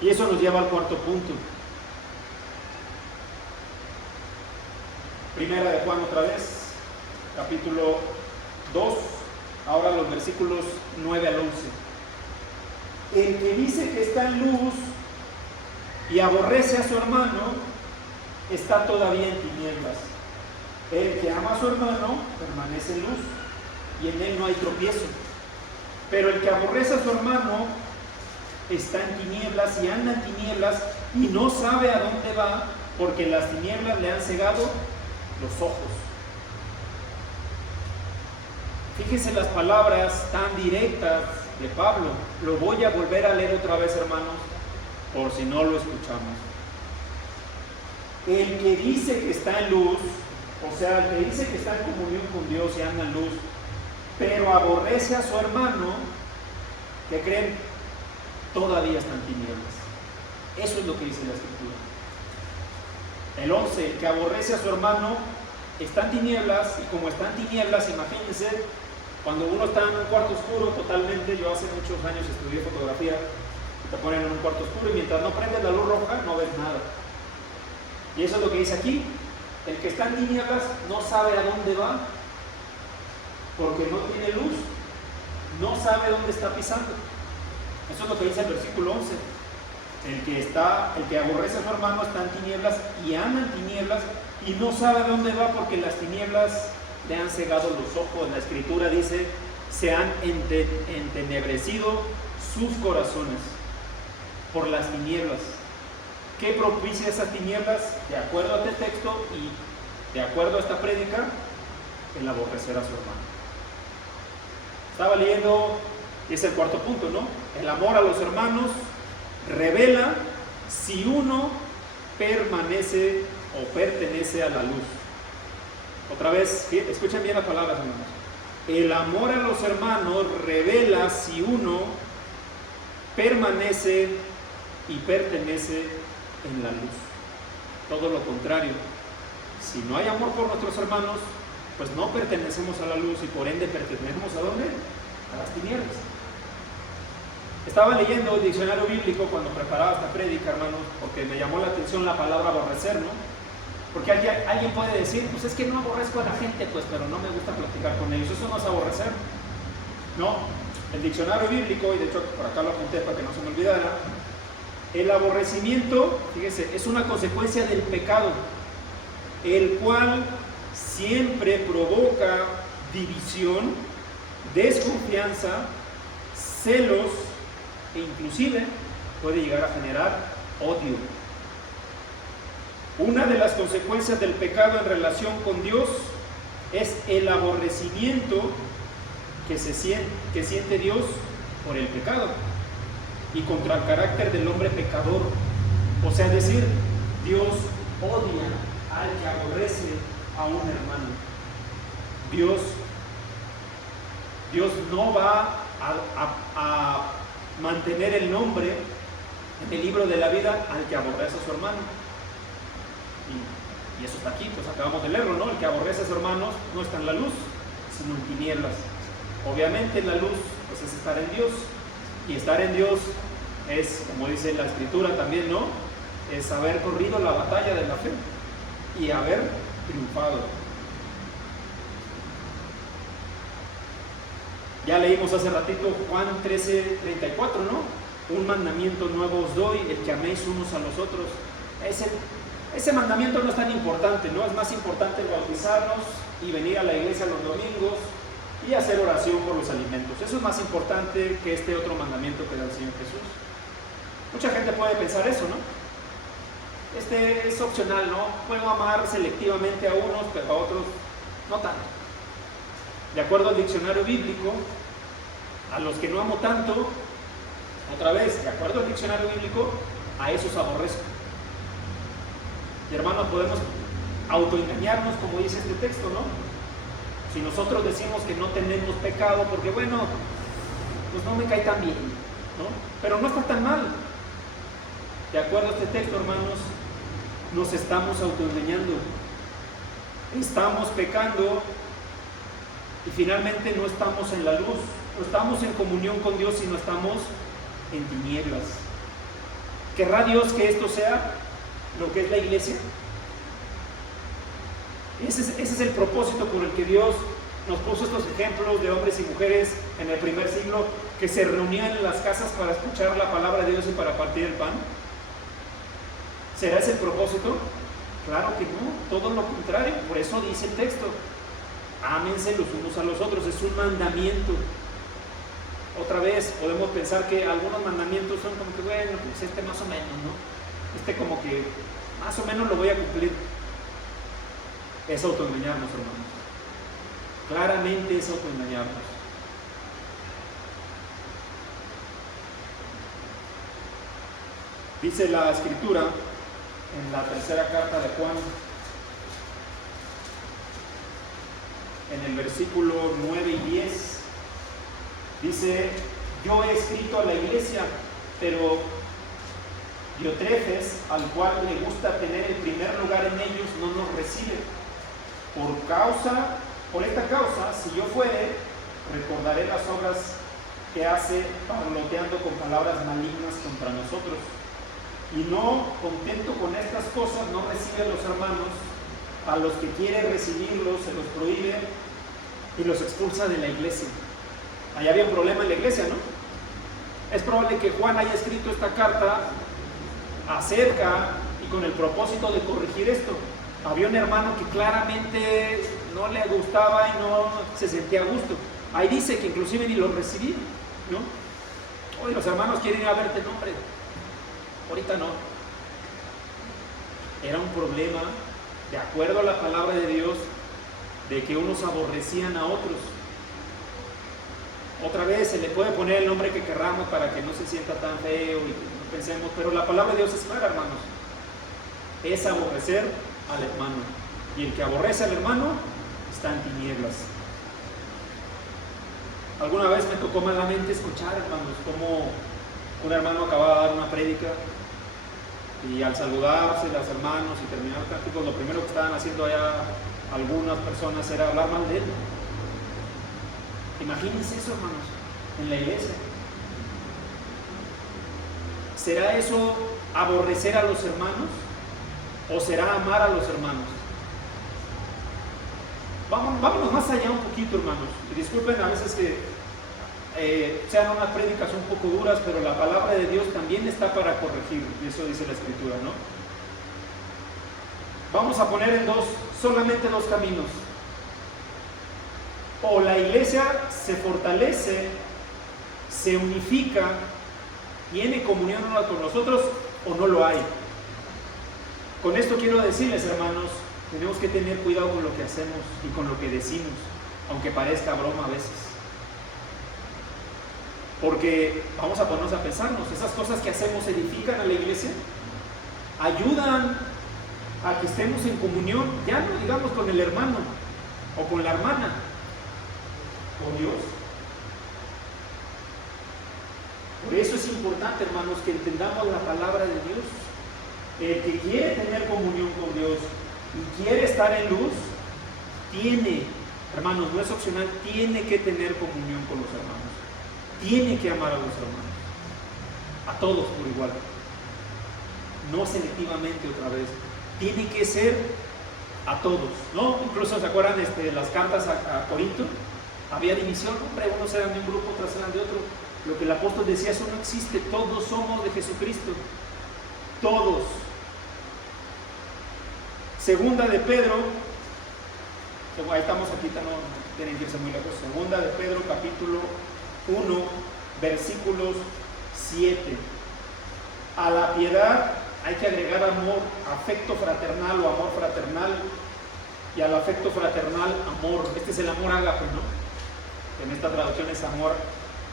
Y eso nos lleva al cuarto punto. Primera de Juan otra vez, capítulo 2, ahora los versículos 9 al 11. El que dice que está en luz y aborrece a su hermano, está todavía en tinieblas. El que ama a su hermano permanece en luz y en él no hay tropiezo. Pero el que aborrece a su hermano está en tinieblas y anda en tinieblas y no sabe a dónde va, porque las tinieblas le han cegado los ojos. Fíjense las palabras tan directas de Pablo. Lo voy a volver a leer otra vez, hermanos, por si no lo escuchamos. El que dice que está en luz, o sea, el que dice que está en comunión con Dios y anda en luz, pero aborrece a su hermano, ¿qué creen? Todavía está en tinieblas. Eso es lo que dice la Escritura. El 11, el que aborrece a su hermano está en tinieblas, y como está en tinieblas, imagínense, cuando uno está en un cuarto oscuro totalmente. Yo hace muchos años estudié fotografía, te ponen en un cuarto oscuro y mientras no prendes la luz roja no ves nada. Y eso es lo que dice aquí. El que está en tinieblas no sabe a dónde va, porque no tiene luz, no sabe dónde está pisando. Eso es lo que dice el versículo 11. El que aborrece a su hermano está en tinieblas y anda en tinieblas y no sabe a dónde va, porque las tinieblas le han cegado los ojos. La Escritura dice, se han entenebrecido sus corazones por las tinieblas. ¿Qué propicia esas tinieblas? De acuerdo a este texto y de acuerdo a esta prédica, el aborrecer a su hermano. Estaba leyendo, y es el cuarto punto, ¿no? El amor a los hermanos revela si uno permanece o pertenece a la luz. Otra vez, escuchen bien las palabras, hermanos. El amor a los hermanos revela si uno permanece y pertenece en la luz. Todo lo contrario. Si no hay amor por nuestros hermanos, pues no pertenecemos a la luz y por ende pertenecemos ¿a dónde? A las tinieblas. Estaba leyendo el diccionario bíblico cuando preparaba esta prédica, hermanos, porque me llamó la atención la palabra aborrecer, ¿no? Porque alguien puede decir, pues es que no aborrezco a la gente, pues, pero no me gusta platicar con ellos. Eso no es aborrecer. No, el diccionario bíblico, y de hecho por acá lo apunté para que no se me olvidara, el aborrecimiento, fíjese, es una consecuencia del pecado, el cual siempre provoca división, desconfianza, celos e inclusive puede llegar a generar odio. Una de las consecuencias del pecado en relación con Dios es el aborrecimiento que siente Dios por el pecado y contra el carácter del hombre pecador. O sea, es decir, Dios odia al que aborrece a un hermano. Dios no va a mantener el nombre en el libro de la vida al que aborrece a su hermano. Y eso está aquí, pues acabamos de leerlo, ¿no? El que aborrece a sus hermanos no está en la luz, sino en tinieblas. Obviamente la luz pues es estar en Dios, y estar en Dios es, como dice la Escritura también, ¿no? Es haber corrido la batalla de la fe y haber triunfado. Ya leímos hace ratito Juan 13:34, ¿no? Un mandamiento nuevo os doy, el que améis unos a los otros. Ese mandamiento no es tan importante, ¿no? Es más importante bautizarnos y venir a la iglesia los domingos y hacer oración por los alimentos. Eso es más importante que este otro mandamiento que da el Señor Jesús. Mucha gente puede pensar eso, ¿no? Este es opcional, ¿no? Puedo amar selectivamente a unos, pero a otros no tanto. De acuerdo al diccionario bíblico, a los que no amo tanto, otra vez, de acuerdo al diccionario bíblico, a esos aborrezco. Y hermanos, podemos autoengañarnos, como dice este texto, ¿no? Si nosotros decimos que no tenemos pecado, porque bueno, pues no me cae tan bien, ¿no? Pero no está tan mal. De acuerdo a este texto, hermanos, nos estamos autoengañando. Estamos pecando y finalmente no estamos en la luz, no estamos en comunión con Dios, sino estamos en tinieblas. ¿Querrá Dios que esto sea lo que es la iglesia? Ese es el propósito por el que Dios nos puso estos ejemplos de hombres y mujeres en el primer siglo que se reunían en las casas para escuchar la palabra de Dios y para partir el pan. ¿Será ese el propósito? Claro que no, todo lo contrario. Por eso dice el texto: ámense los unos a los otros, es un mandamiento. Otra vez podemos pensar que algunos mandamientos son como que, bueno, pues este más o menos, ¿no? Este como que más o menos lo voy a cumplir. Es autoengañarnos, hermanos. Claramente es autoengañarnos. Dice la Escritura en la tercera carta de Juan, en el versículo 9 y 10, dice: yo he escrito a la iglesia, pero Diotrefes, al cual le gusta tener el primer lugar en ellos, no nos recibe. Por esta causa, si yo fuere, recordaré las obras que hace parloteando con palabras malignas contra nosotros. Y no contento con estas cosas, no recibe a los hermanos, a los que quiere recibirlos se los prohíbe y los expulsa de la iglesia. Ahí había un problema en la iglesia, ¿no? Es probable que Juan haya escrito esta carta acerca y con el propósito de corregir esto. Había un hermano que claramente no le gustaba y no se sentía a gusto. Ahí dice que inclusive ni lo recibía, ¿no? Oye, los hermanos quieren ir a verte, no, hombre, ahorita no. Era un problema, de acuerdo a la palabra de Dios, de que unos aborrecían a otros. Otra vez se le puede poner el nombre que querramos para que no se sienta tan feo y no pensemos, pero la palabra de Dios es clara, hermanos. Es aborrecer al hermano. Y el que aborrece al hermano está en tinieblas. Alguna vez me tocó malamente escuchar, hermanos, como un hermano acababa de dar una prédica y al saludarse los hermanos y terminar el cántico, lo primero que estaban haciendo allá algunas personas era hablar mal de él. Imagínense eso, hermanos, en la iglesia. ¿Será eso aborrecer a los hermanos o será amar a los hermanos? Vámonos más allá un poquito, hermanos. Y disculpen a veces que sean unas prédicas un poco duras, pero la palabra de Dios también está para corregir, y eso dice la Escritura, ¿no? Vamos a poner solamente dos caminos. O la iglesia se fortalece, se unifica, tiene comunión una con nosotros, o no lo hay. Con esto quiero decirles, hermanos, tenemos que tener cuidado con lo que hacemos y con lo que decimos, aunque parezca broma a veces. Porque vamos a ponernos a pensarnos, esas cosas que hacemos edifican a la iglesia, ayudan a que estemos en comunión, ya no digamos con el hermano o con la hermana, con Dios. Por eso es importante, hermanos, que entendamos la palabra de Dios. El que quiere tener comunión con Dios y quiere estar en luz, tiene, hermanos, no es opcional, tiene que tener comunión con los hermanos. Tiene que amar a los hermanos. A todos por igual. No selectivamente otra vez. Tiene que ser a todos, ¿no? Incluso se acuerdan las cartas a Corinto. Había división, hombre, unos eran de un grupo, otros eran de otro. Lo que el apóstol decía, eso no existe, todos somos de Jesucristo. Todos. Segunda de Pedro, ahí estamos aquí, no tienen que irse muy lejos. Segunda de Pedro, capítulo 1, versículos 7. A la piedad hay que agregar amor, afecto fraternal o amor fraternal, y al afecto fraternal, amor. Este es el amor ágape, ¿no? En esta traducción es amor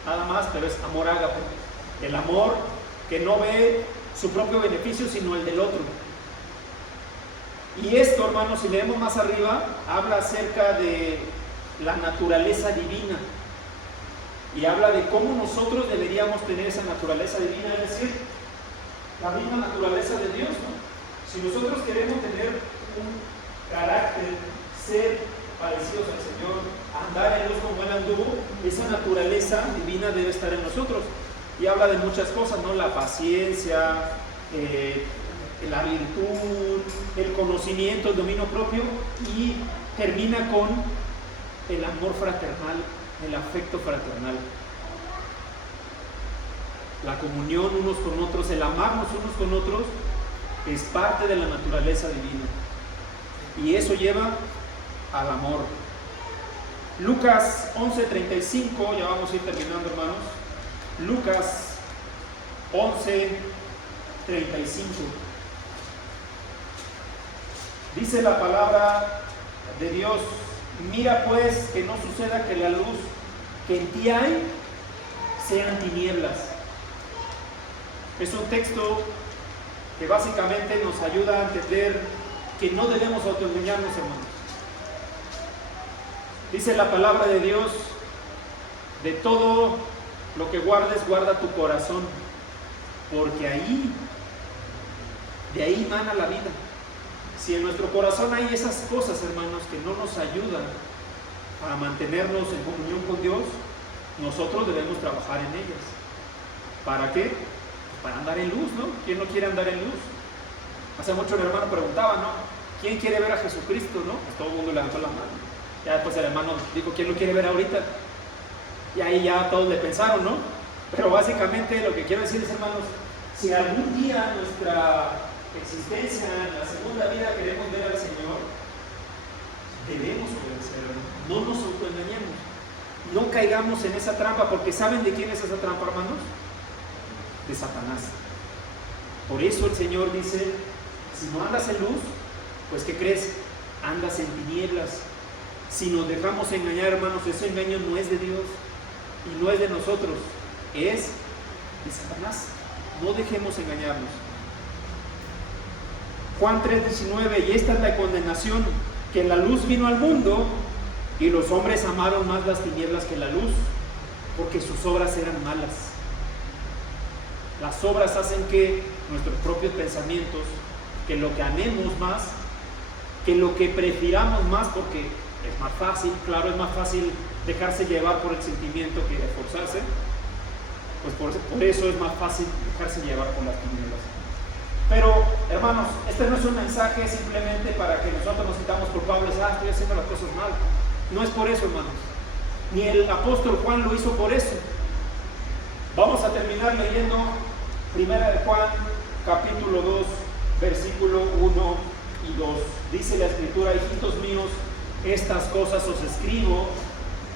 nada más, pero es amor ágape. El amor que no ve su propio beneficio, sino el del otro. Y esto, hermanos, si leemos más arriba, habla acerca de la naturaleza divina. Y habla de cómo nosotros deberíamos tener esa naturaleza divina, es decir, la misma naturaleza de Dios, ¿no? Si nosotros queremos tener un carácter, ser parecidos al Señor, andar en luz como Él anduvo, esa naturaleza divina debe estar en nosotros. Y habla de muchas cosas, ¿no? La paciencia, la virtud, el conocimiento, el dominio propio, y termina con el amor fraternal, el afecto fraternal, la comunión unos con otros, el amarnos unos con otros, es parte de la naturaleza divina, y eso lleva al amor. Lucas 11:35, ya vamos a ir terminando, hermanos. Lucas 11:35. Dice la palabra de Dios: mira pues que no suceda que la luz que en ti hay sean tinieblas. Es un texto que básicamente nos ayuda a entender que no debemos autoengañarnos, hermanos. Dice la palabra de Dios: de todo lo que guardes, guarda tu corazón, porque de ahí mana la vida. Si en nuestro corazón hay esas cosas, hermanos, que no nos ayudan a mantenernos en comunión con Dios, nosotros debemos trabajar en ellas. ¿Para qué? Para andar en luz, ¿no? ¿Quién no quiere andar en luz? Hace mucho el hermano preguntaba, ¿no? ¿Quién quiere ver a Jesucristo, no? Pues todo el mundo levantó la mano. Ya después el hermano dijo, ¿quién lo quiere ver ahorita? Y ahí ya todos le pensaron, ¿no? Pero básicamente lo que quiero decirles, hermanos, si algún día nuestra existencia, en la segunda vida, queremos ver al Señor, debemos obedecerlo. No nos autoengañemos. No caigamos en esa trampa, porque ¿saben de quién es esa trampa, hermanos? De Satanás. Por eso el Señor dice: si no andas en luz, pues ¿qué crees? Andas en tinieblas. Si nos dejamos engañar, hermanos, ese engaño no es de Dios y no es de nosotros, es de Satanás. No dejemos engañarnos. Juan 3:19, y esta es la condenación, que la luz vino al mundo y los hombres amaron más las tinieblas que la luz, porque sus obras eran malas. Las obras hacen que nuestros propios pensamientos, que lo que amemos más, que lo que prefiramos más, porque es más fácil, claro, es más fácil dejarse llevar por el sentimiento que esforzarse, pues por eso es más fácil dejarse llevar por las tinieblas. Pero, hermanos, este no es un mensaje simplemente para que nosotros nos sintamos culpables, estoy haciendo las cosas mal. No es por eso, hermanos. Ni el apóstol Juan lo hizo por eso. Vamos a terminar leyendo 1 de Juan, capítulo 2, versículo 1 y 2. Dice la Escritura: hijitos míos, estas cosas os escribo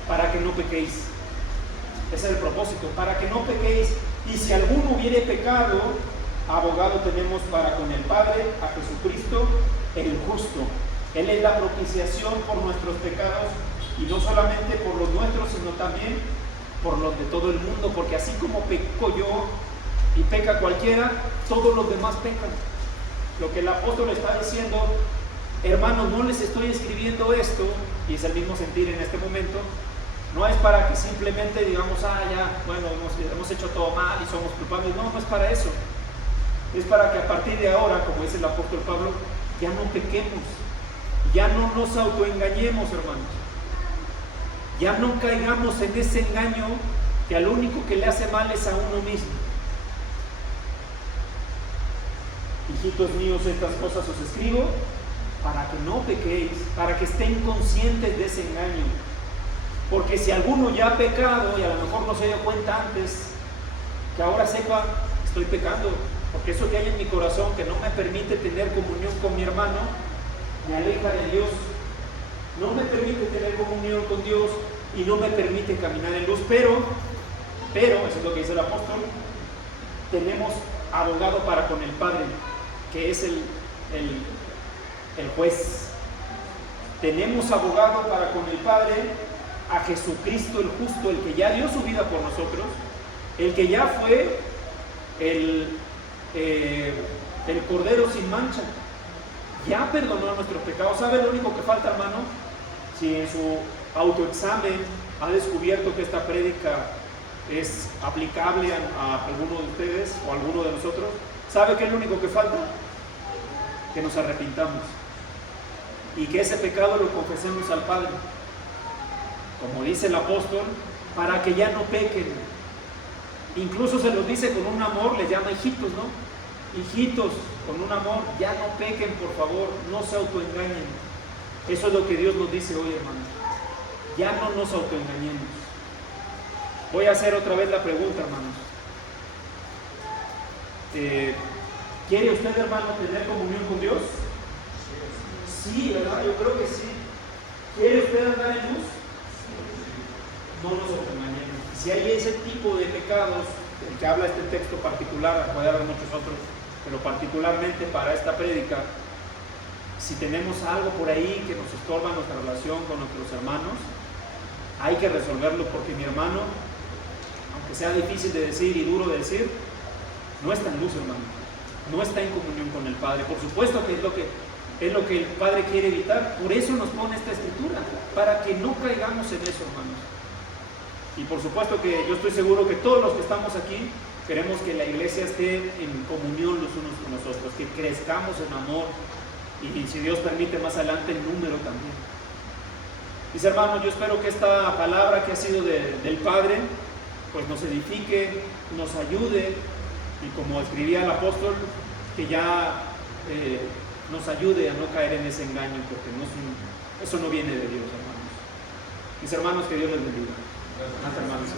para que no pequéis. Ese es el propósito, para que no pequéis. Y si alguno hubiere pecado, abogado tenemos para con el Padre, a Jesucristo el justo. Él es la propiciación por nuestros pecados, y no solamente por los nuestros, sino también por los de todo el mundo, porque así como peco yo y peca cualquiera, todos los demás pecan. Lo que el apóstol está diciendo: hermanos, no les estoy escribiendo esto, y es el mismo sentir en este momento, no es para que simplemente digamos, hemos hecho todo mal y somos culpables. No es para eso. Es para que a partir de ahora, como dice el apóstol Pablo, ya no pequemos, ya no nos autoengañemos, hermanos. Ya no caigamos en ese engaño que al único que le hace mal es a uno mismo. Hijitos míos, estas cosas os escribo para que no pequéis, para que estén conscientes de ese engaño. Porque si alguno ya ha pecado y a lo mejor no se dio cuenta antes, que ahora sepa, estoy pecando, porque eso que hay en mi corazón que no me permite tener comunión con mi hermano, me aleja de Dios, no me permite tener comunión con Dios y no me permite caminar en luz. Pero, eso es lo que dice el apóstol, tenemos abogado para con el Padre, que es el juez. Tenemos abogado para con el Padre, a Jesucristo el justo, el que ya dio su vida por nosotros, el que ya fue el Cordero sin mancha, ya perdonó nuestros pecados. ¿Sabe lo único que falta, hermano? Si en su autoexamen ha descubierto que esta prédica es aplicable a alguno de ustedes o a alguno de nosotros, ¿sabe qué es lo único que falta? Que nos arrepintamos y que ese pecado lo confesemos al Padre, como dice el apóstol, para que ya no pequen. Incluso se los dice con un amor, les llama hijitos, ¿no? Hijitos, con un amor, ya no pequen, por favor, no se autoengañen. Eso es lo que Dios nos dice hoy, hermanos. Ya no nos autoengañemos. Voy a hacer otra vez la pregunta, hermanos. ¿Quiere usted, hermano, tener comunión con Dios? Sí, ¿verdad? Yo creo que sí. ¿Quiere usted andar en luz? No nos autoengañemos. Si hay ese tipo de pecados del que habla este texto particular, puede haber muchos otros, pero particularmente para esta prédica, si tenemos algo por ahí que nos estorba nuestra relación con nuestros hermanos, hay que resolverlo, porque mi hermano, aunque sea difícil de decir y duro de decir, no está en luz, hermano, no está en comunión con el Padre. Por supuesto que es lo que el Padre quiere evitar. Por eso nos pone esta escritura, para que no caigamos en eso, hermanos. Y por supuesto que yo estoy seguro que todos los que estamos aquí queremos que la iglesia esté en comunión los unos con los otros, que crezcamos en amor y, si Dios permite, más adelante en número también. Mis hermanos, yo espero que esta palabra que ha sido del Padre pues nos edifique, nos ayude, y como escribía el apóstol, que ya nos ayude a no caer en ese engaño, porque eso no viene de Dios, hermanos. Mis hermanos, que Dios les bendiga. Hermanos.